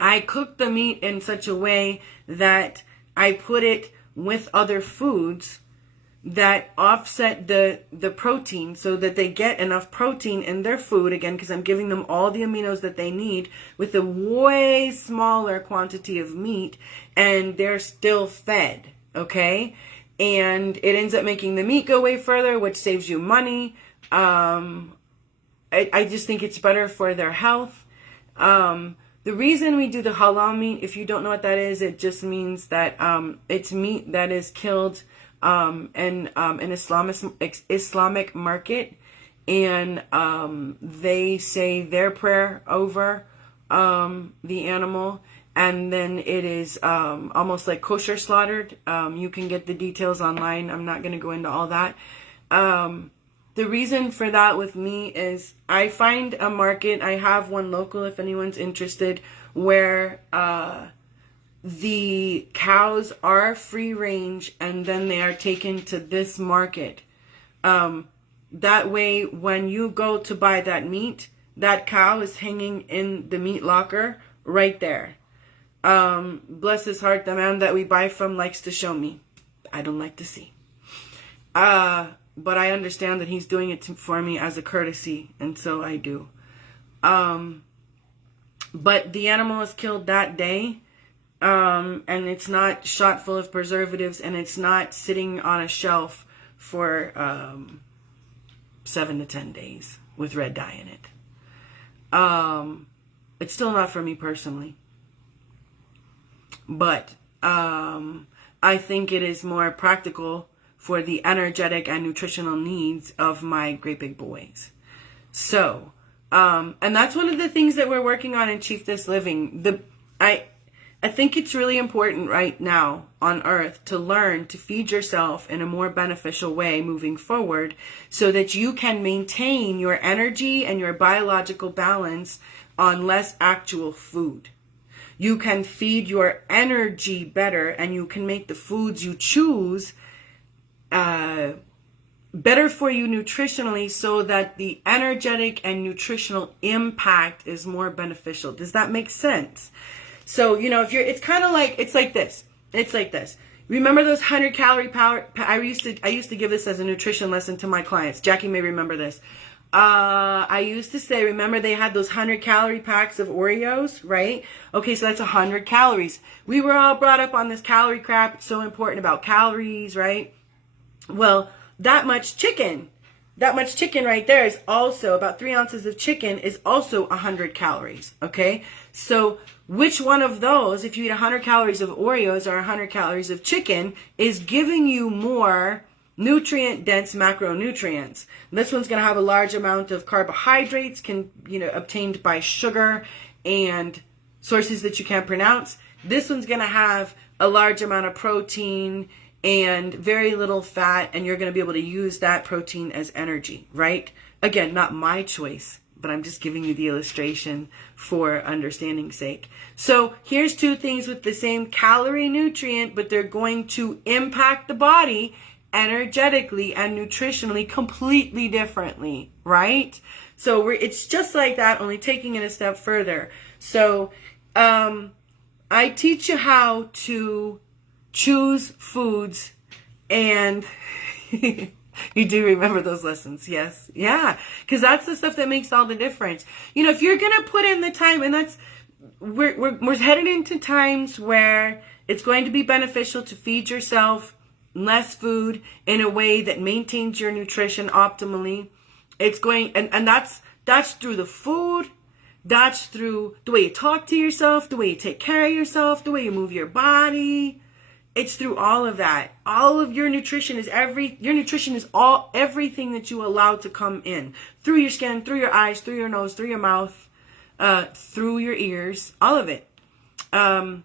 I cook the meat in such a way that I put it with other foods that offset the protein, so that they get enough protein in their food, again, because I'm giving them all the aminos that they need with a way smaller quantity of meat, and they're still fed, okay? And it ends up making the meat go way further, which saves you money. I just think it's better for their health. The reason we do the halal meat, if you don't know what that is, it just means that it's meat that is killed in an Islamic market, and they say their prayer over the animal, and then it is almost like kosher slaughtered. You can get the details online. I'm not going to go into all that. The reason for that with me is I find a market. I have one local if anyone's interested, where the cows are free range, and then they are taken to this market That way, when you go to buy that meat, that cow is hanging in the meat locker right there. Bless his heart, the man that we buy from likes to show me. I don't like to see. But I understand that he's doing it for me as a courtesy, and so I do. But the animal is killed that day, and it's not shot full of preservatives, and it's not sitting on a shelf for 7 to 10 days with red dye in it. It's still not for me personally. But I think it is more practical for the energetic and nutritional needs of my great big boys. So, and that's one of the things that we're working on in Chieftess Living. I think it's really important right now on Earth to learn to feed yourself in a more beneficial way moving forward so that you can maintain your energy and your biological balance on less actual food. You can feed your energy better, and you can make the foods you choose better for you nutritionally so that the energetic and nutritional impact is more beneficial. Does that make sense? So, you know, if you're, it's kind of like, it's like this. It's like this. Remember those 100-calorie power? I used to give this as a nutrition lesson to my clients. Jackie may remember this. I used to say, remember they had those 100-calorie packs of Oreos, right? Okay, so that's 100 calories. We were all brought up on this calorie crap. It's so important about calories, right? Well, that much chicken right there is also, about 3 ounces of chicken is also 100 calories, okay? So which one of those, if you eat 100 calories of Oreos or 100 calories of chicken, is giving you more nutrient-dense macronutrients? This one's going to have a large amount of carbohydrates, obtained by sugar and sources that you can't pronounce. This one's going to have a large amount of protein and very little fat, and you're going to be able to use that protein as energy, right? Again, not my choice, but I'm just giving you the illustration for understanding's sake. So here's two things with the same calorie nutrient, but they're going to impact the body energetically and nutritionally completely differently, right? So it's just like that, only taking it a step further. So I teach you how to choose foods, and you do remember those lessons, yes? Yeah, because that's the stuff that makes all the difference. You know, if you're going to put in the time, and that's, we're headed into times where it's going to be beneficial to feed yourself less food in a way that maintains your nutrition optimally. It's going, and that's through the food, that's through the way you talk to yourself, the way you take care of yourself, the way you move your body. It's through all of that. All of your nutrition is everything that you allow to come in. Through your skin, through your eyes, through your nose, through your mouth, through your ears, all of it. So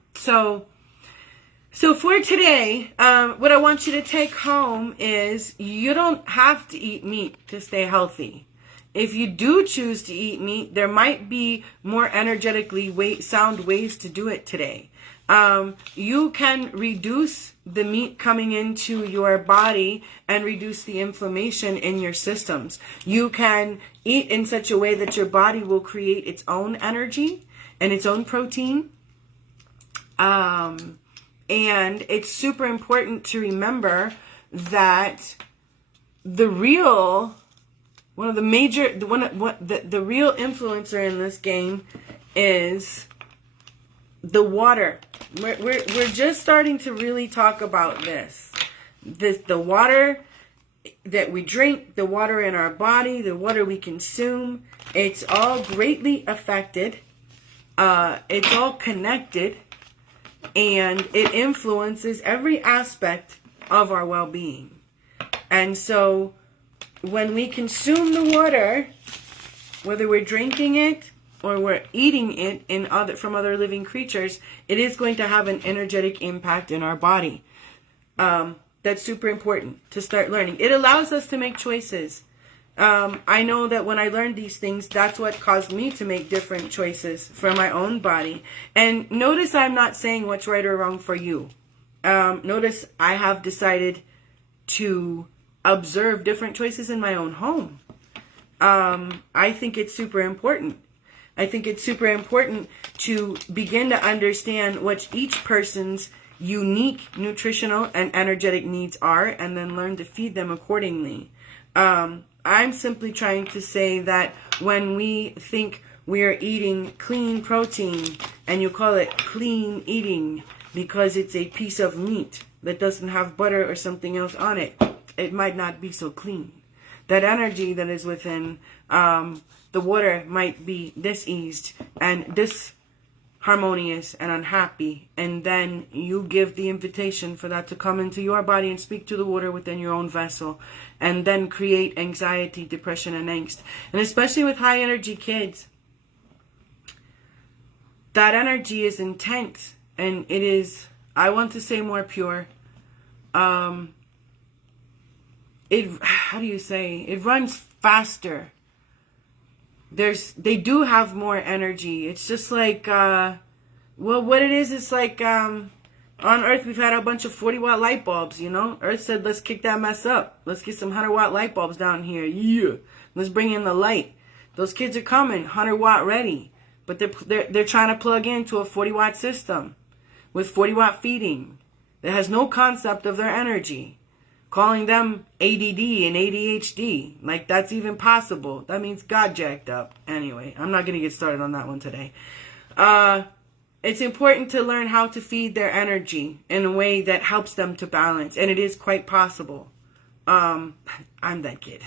for today, what I want you to take home is you don't have to eat meat to stay healthy. If you do choose to eat meat, there might be more energetically sound ways to do it today. You can reduce the meat coming into your body and reduce the inflammation in your systems. You can eat in such a way that your body will create its own energy and its own protein. And it's super important to remember that the real influencer in this game is the water. We're just starting to really talk about this. The water that we drink, the water in our body, the water we consume, it's all greatly affected. It's all connected, and it influences every aspect of our well-being. And so when we consume the water, whether we're drinking it or we're eating it from other living creatures, it is going to have an energetic impact in our body. That's super important to start learning. It allows us to make choices. I know that when I learned these things, that's what caused me to make different choices for my own body. And notice I'm not saying what's right or wrong for you. Notice I have decided to observe different choices in my own home. I think it's super important. I think it's super important to begin to understand what each person's unique nutritional and energetic needs are, and then learn to feed them accordingly. I'm simply trying to say that when we think we are eating clean protein, and you call it clean eating because it's a piece of meat that doesn't have butter or something else on it, it might not be so clean. That energy that is within the water might be diseased and disharmonious and unhappy, and then you give the invitation for that to come into your body and speak to the water within your own vessel, and then create anxiety, depression, and angst. And especially with high energy kids, that energy is intense, and it is, I want to say, more pure. How do you say? It runs faster. They do have more energy. It's just like, well, what it is, it's like, on Earth, we've had a bunch of 40-watt light bulbs, you know? Earth said, let's kick that mess up. Let's get some 100-watt light bulbs down here. Yeah. Let's bring in the light. Those kids are coming, 100-watt ready. But they're trying to plug into a 40-watt system with 40-watt feeding that has no concept of their energy. Calling them ADD and ADHD. Like, that's even possible. That means God jacked up. Anyway, I'm not going to get started on that one today. It's important to learn how to feed their energy in a way that helps them to balance. And it is quite possible. I'm that kid.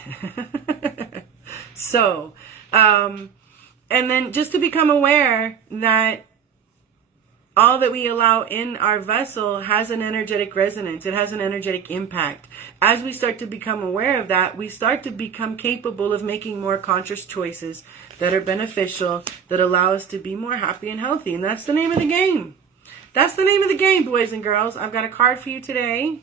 So, and then just to become aware that all that we allow in our vessel has an energetic resonance. It has an energetic impact. As we start to become aware of that, we start to become capable of making more conscious choices that are beneficial, that allow us to be more happy and healthy. And that's the name of the game. That's the name of the game, boys and girls. I've got a card for you today.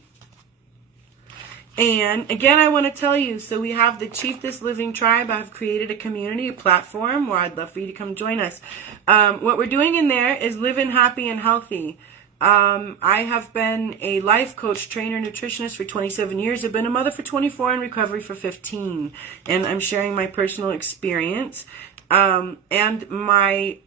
And again, I want to tell you, so we have the Chieftess Living Tribe. I've created a community, a platform where I'd love for you to come join us. What we're doing in there is living happy and healthy. I have been a life coach, trainer, nutritionist for 27 years. I've been a mother for 24 and recovery for 15. And I'm sharing my personal experience and my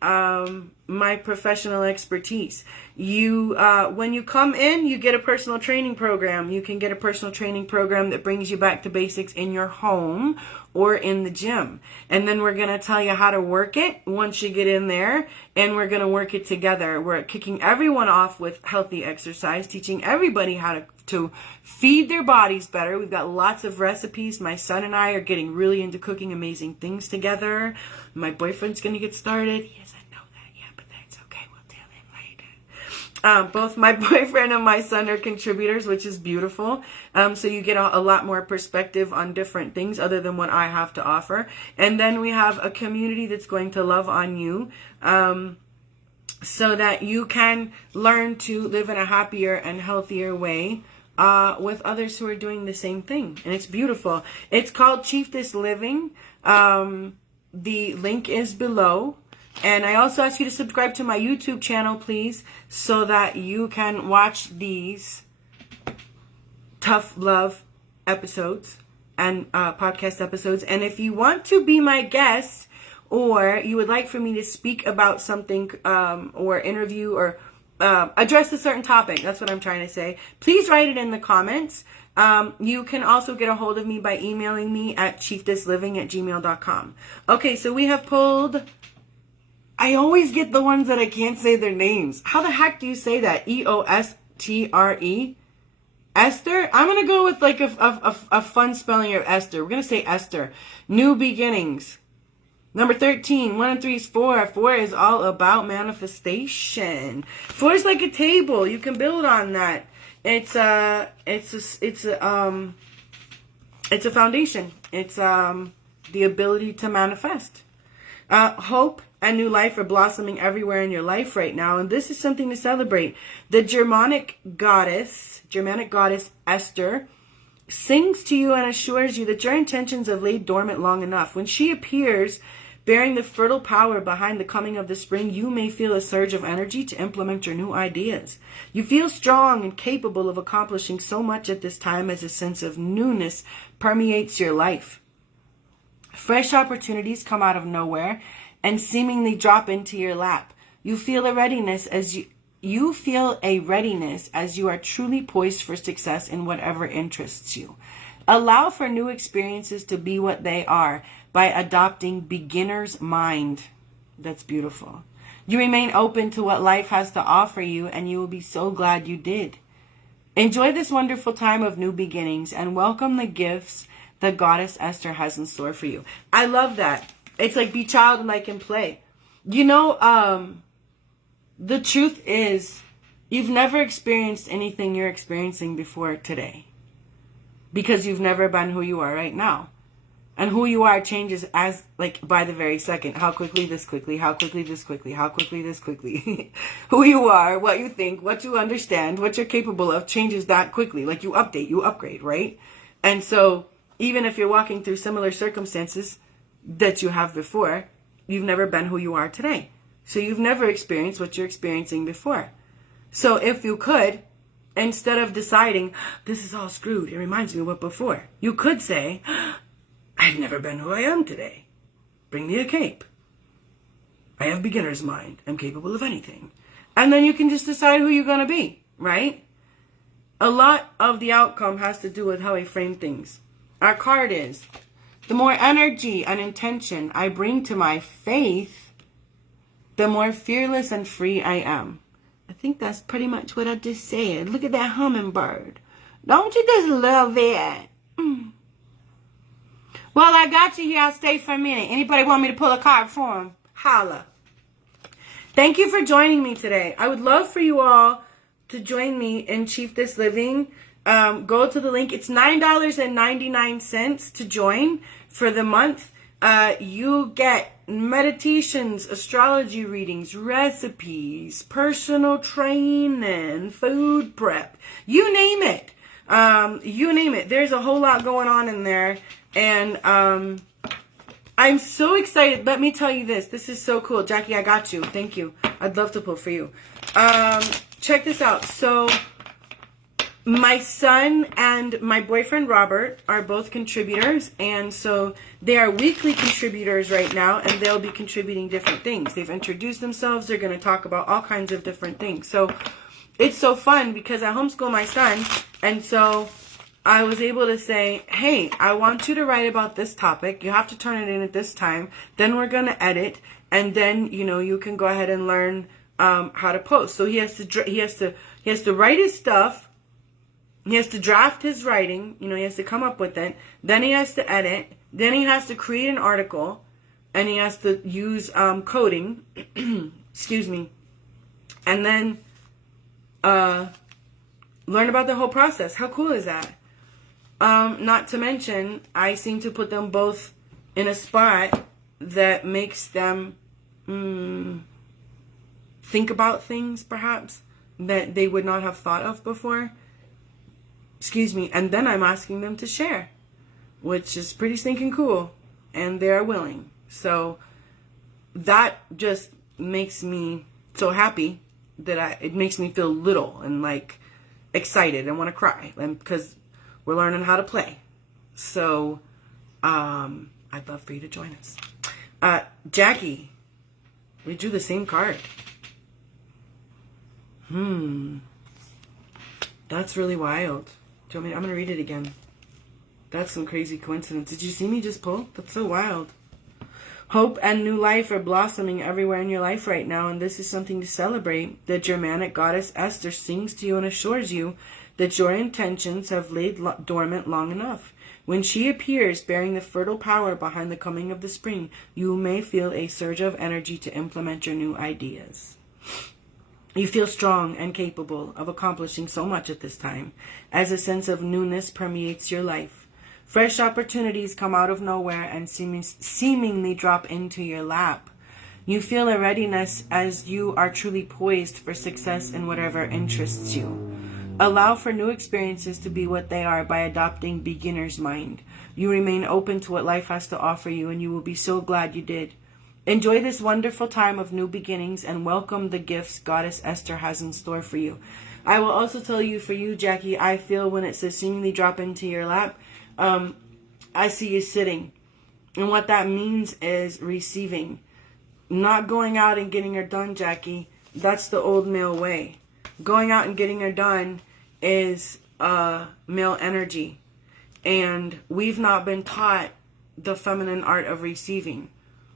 professional expertise. When you come in, you get a personal training program. You can get a personal training program that brings you back to basics in your home or in the gym. And then we're going to tell you how to work it once you get in there, and we're going to work it together. We're kicking everyone off with healthy exercise, teaching everybody how to feed their bodies better. We've got lots of recipes. My son and I are getting really into cooking amazing things together. My boyfriend's going to get started. He doesn't know that yet, but that's okay. We'll tell him later. Both my boyfriend and my son are contributors, which is beautiful. So you get a lot more perspective on different things other than what I have to offer. And then we have a community that's going to love on you, so that you can learn to live in a happier and healthier way with others who are doing the same thing. And it's beautiful. It's called Chieftess Living. The link is below. And I also ask you to subscribe to my YouTube channel, please, so that you can watch these tough love episodes and podcast episodes. And if you want to be my guest, or you would like for me to speak about something or interview or address a certain topic, that's what I'm trying to say, please write it in the comments. You can also get a hold of me by emailing me at chieftessliving@gmail.com. Okay, so we have pulled... I always get the ones that I can't say their names. How the heck do you say that? E-O-S-T-R-E? Esther? I'm going to go with like a fun spelling of Esther. We're going to say Esther. New beginnings. Number 13. 1 and 3 is 4. 4 is all about manifestation. 4 is like a table. You can build on that. It's a foundation. It's the ability to manifest. Hope and new life are blossoming everywhere in your life right now, and this is something to celebrate. The Germanic goddess Esther sings to you and assures you that your intentions have laid dormant long enough. When she appears, Bearing the fertile power behind the coming of the spring, you may feel a surge of energy to implement your new ideas. You feel strong and capable of accomplishing so much at this time as a sense of newness permeates your life. Fresh opportunities come out of nowhere and seemingly drop into your lap. You feel a readiness as you are truly poised for success in whatever interests you. Allow for new experiences to be what they are by adopting beginner's mind. That's beautiful. You remain open to what life has to offer you, and you will be so glad you did. Enjoy this wonderful time of new beginnings and welcome the gifts that Goddess Esther has in store for you. I love that. It's like be childlike and play. You know, the truth is, you've never experienced anything you're experiencing before today, because you've never been who you are right now. And who you are changes as, like, by the very second. How quickly, this quickly, how quickly, this quickly, how quickly, this quickly. Who you are, what you think, what you understand, what you're capable of changes that quickly. Like, you update, you upgrade, right? And so, even if you're walking through similar circumstances that you have before, you've never been who you are today. So you've never experienced what you're experiencing before. So if you could, instead of deciding, this is all screwed, it reminds me of what before, you could say, I've never been who I am today. Bring me a cape. I have beginner's mind. I'm capable of anything. And then you can just decide who you're going to be, right? A lot of the outcome has to do with how I frame things. Our card is, the more energy and intention I bring to my faith, the more fearless and free I am. I think that's pretty much what I just said. Look at that hummingbird. Don't you just love it? Well, I got you here. I'll stay for a minute. Anybody want me to pull a card for them? Holla. Thank you for joining me today. I would love for you all to join me in Chieftess Living. Go to the link. It's $9.99 to join for the month. You get meditations, astrology readings, recipes, personal training, food prep. You name it. You name it. There's a whole lot going on in there. And I'm so excited. Let me tell you this. This is so cool. Jackie, I got you. Thank you. I'd love to pull for you. Check this out. So my son and my boyfriend Robert are both contributors, and so they are weekly contributors right now, and they'll be contributing different things. They've introduced themselves. They're going to talk about all kinds of different things. So it's so fun because I homeschool my son, and so I was able to say, hey, I want you to write about this topic. You have to turn it in at this time. Then we're going to edit, and then, you know, you can go ahead and learn how to post. So he has to write his stuff. He has to draft his writing, you know, he has to come up with it. Then he has to edit. Then he has to create an article. And he has to use coding. Excuse me. And then learn about the whole process. How cool is that? Not to mention, I seem to put them both in a spot that makes them think about things, perhaps, that they would not have thought of before. Excuse me. And then I'm asking them to share, which is pretty stinking cool. And they're willing. So that just makes me so happy that it makes me feel little and like excited and want to cry, and because we're learning how to play. So I'd love for you to join us. Jackie, we drew the same card. That's really wild. Do you want me? I'm going to read it again. That's some crazy coincidence. Did you see me just pull? That's so wild. Hope and new life are blossoming everywhere in your life right now, and this is something to celebrate. The Germanic goddess Esther sings to you and assures you that your intentions have laid dormant long enough. When she appears, bearing the fertile power behind the coming of the spring, you may feel a surge of energy to implement your new ideas. You feel strong and capable of accomplishing so much at this time, as a sense of newness permeates your life. Fresh opportunities come out of nowhere and seemingly drop into your lap. You feel a readiness as you are truly poised for success in whatever interests you. Allow for new experiences to be what they are by adopting beginner's mind. You remain open to what life has to offer you, and you will be so glad you did. Enjoy this wonderful time of new beginnings and welcome the gifts Goddess Esther has in store for you. I will also tell you, for you, Jackie, I feel when it says seemingly drop into your lap, I see you sitting. And what that means is receiving. Not going out and getting her done, Jackie. That's the old male way. Going out and getting her done is male energy. And we've not been taught the feminine art of receiving.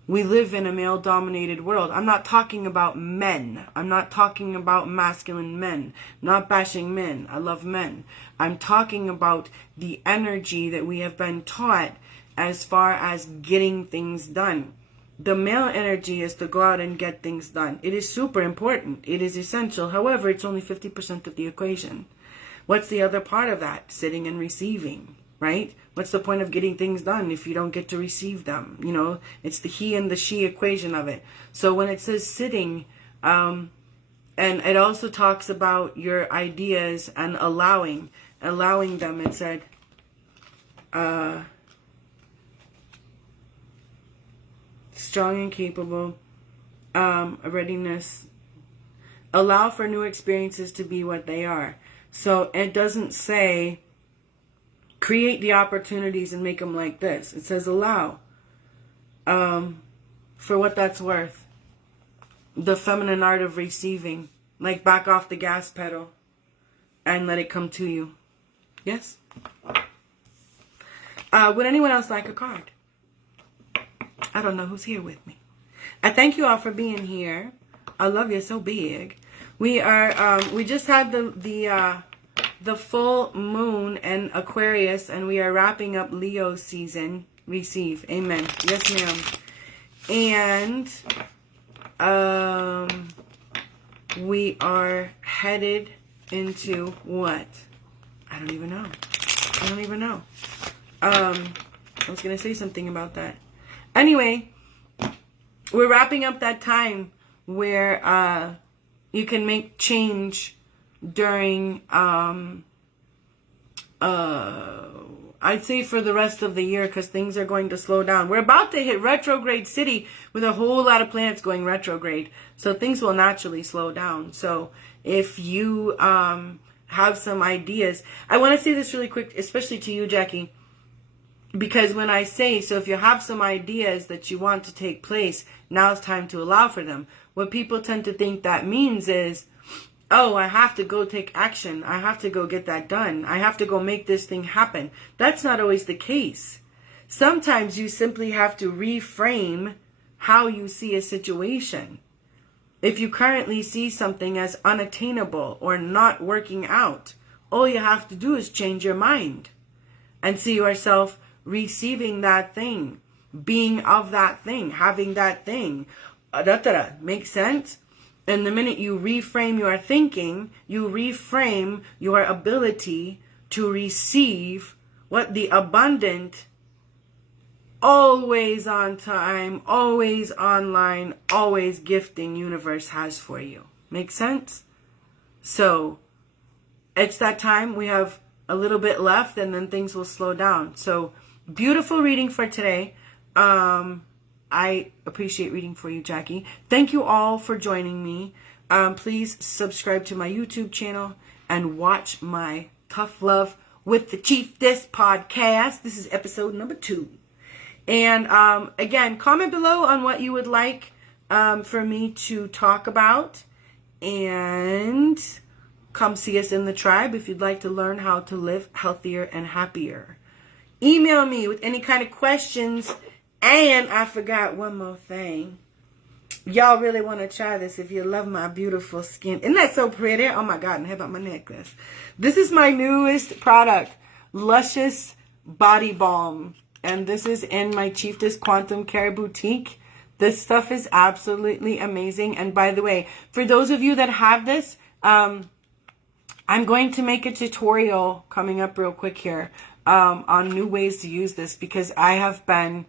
We live in a male-dominated world. I'm not talking about men. I'm not talking about masculine men. Not bashing men. I love men. I'm talking about the energy that we have been taught as far as getting things done. The male energy is to go out and get things done. It is super important. It is essential. However, it's only 50% of the equation. What's the other part of that? Sitting and receiving, right? What's the point of getting things done if you don't get to receive them? You know, it's the he and the she equation of it. So when it says sitting, and it also talks about your ideas and allowing them. It said, strong and capable, readiness, allow for new experiences to be what they are. So it doesn't say create the opportunities and make them like this. It says allow, for what that's worth. The feminine art of receiving, like back off the gas pedal and let it come to you. Yes? Would anyone else like a card? I don't know who's here with me. I thank you all for being here. I love you so big. We are we just had the full moon in Aquarius, and we are wrapping up Leo season. Receive. Amen. Yes, ma'am. And we are headed into what? I don't even know. I was gonna say something about that. Anyway, we're wrapping up that time where you can make change during, I'd say for the rest of the year, because things are going to slow down. We're about to hit retrograde city with a whole lot of planets going retrograde. So things will naturally slow down. So if you have some ideas, I want to say this really quick, especially to you, Jackie. Because when I say, so if you have some ideas that you want to take place, now it's time to allow for them. What people tend to think that means is, oh, I have to go take action. I have to go get that done. I have to go make this thing happen. That's not always the case. Sometimes you simply have to reframe how you see a situation. If you currently see something as unattainable or not working out, all you have to do is change your mind and see yourself receiving that thing, being of that thing, having that thing. Makes sense? And the minute you reframe your thinking, you reframe your ability to receive what the abundant, always on time, always online, always gifting universe has for you. Make sense? So it's that time. We have a little bit left and then things will slow down. So beautiful reading for today. I appreciate reading for you, Jackie. Thank you all for joining me. Please subscribe to my YouTube channel and watch my Tough Love with the Chieftess podcast. This is episode number 2. And again, comment below on what you would like for me to talk about. And come see us in the tribe if you'd like to learn how to live healthier and happier. Email me with any kind of questions. And I forgot one more thing. Y'all really want to try this if you love my beautiful skin. Isn't that so pretty? Oh my God, and how about my necklace? This is my newest product, Luscious Body Balm. And this is in my Chieftess Quantum Care Boutique. This stuff is absolutely amazing. And by the way, for those of you that have this, I'm going to make a tutorial coming up real quick here on new ways to use this, because I have been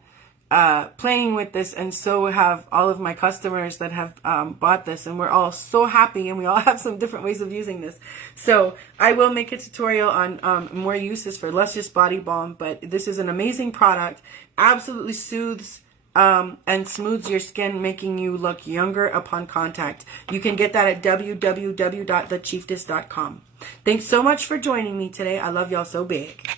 playing with this, and so have all of my customers that have bought this, and we're all so happy, and we all have some different ways of using this. So I will make a tutorial on more uses for Luscious Body Balm, but this is an amazing product. Absolutely soothes and smooths your skin, making you look younger upon contact. You can get that at www.thechieftess.com. Thanks so much for joining me today. I love y'all so big.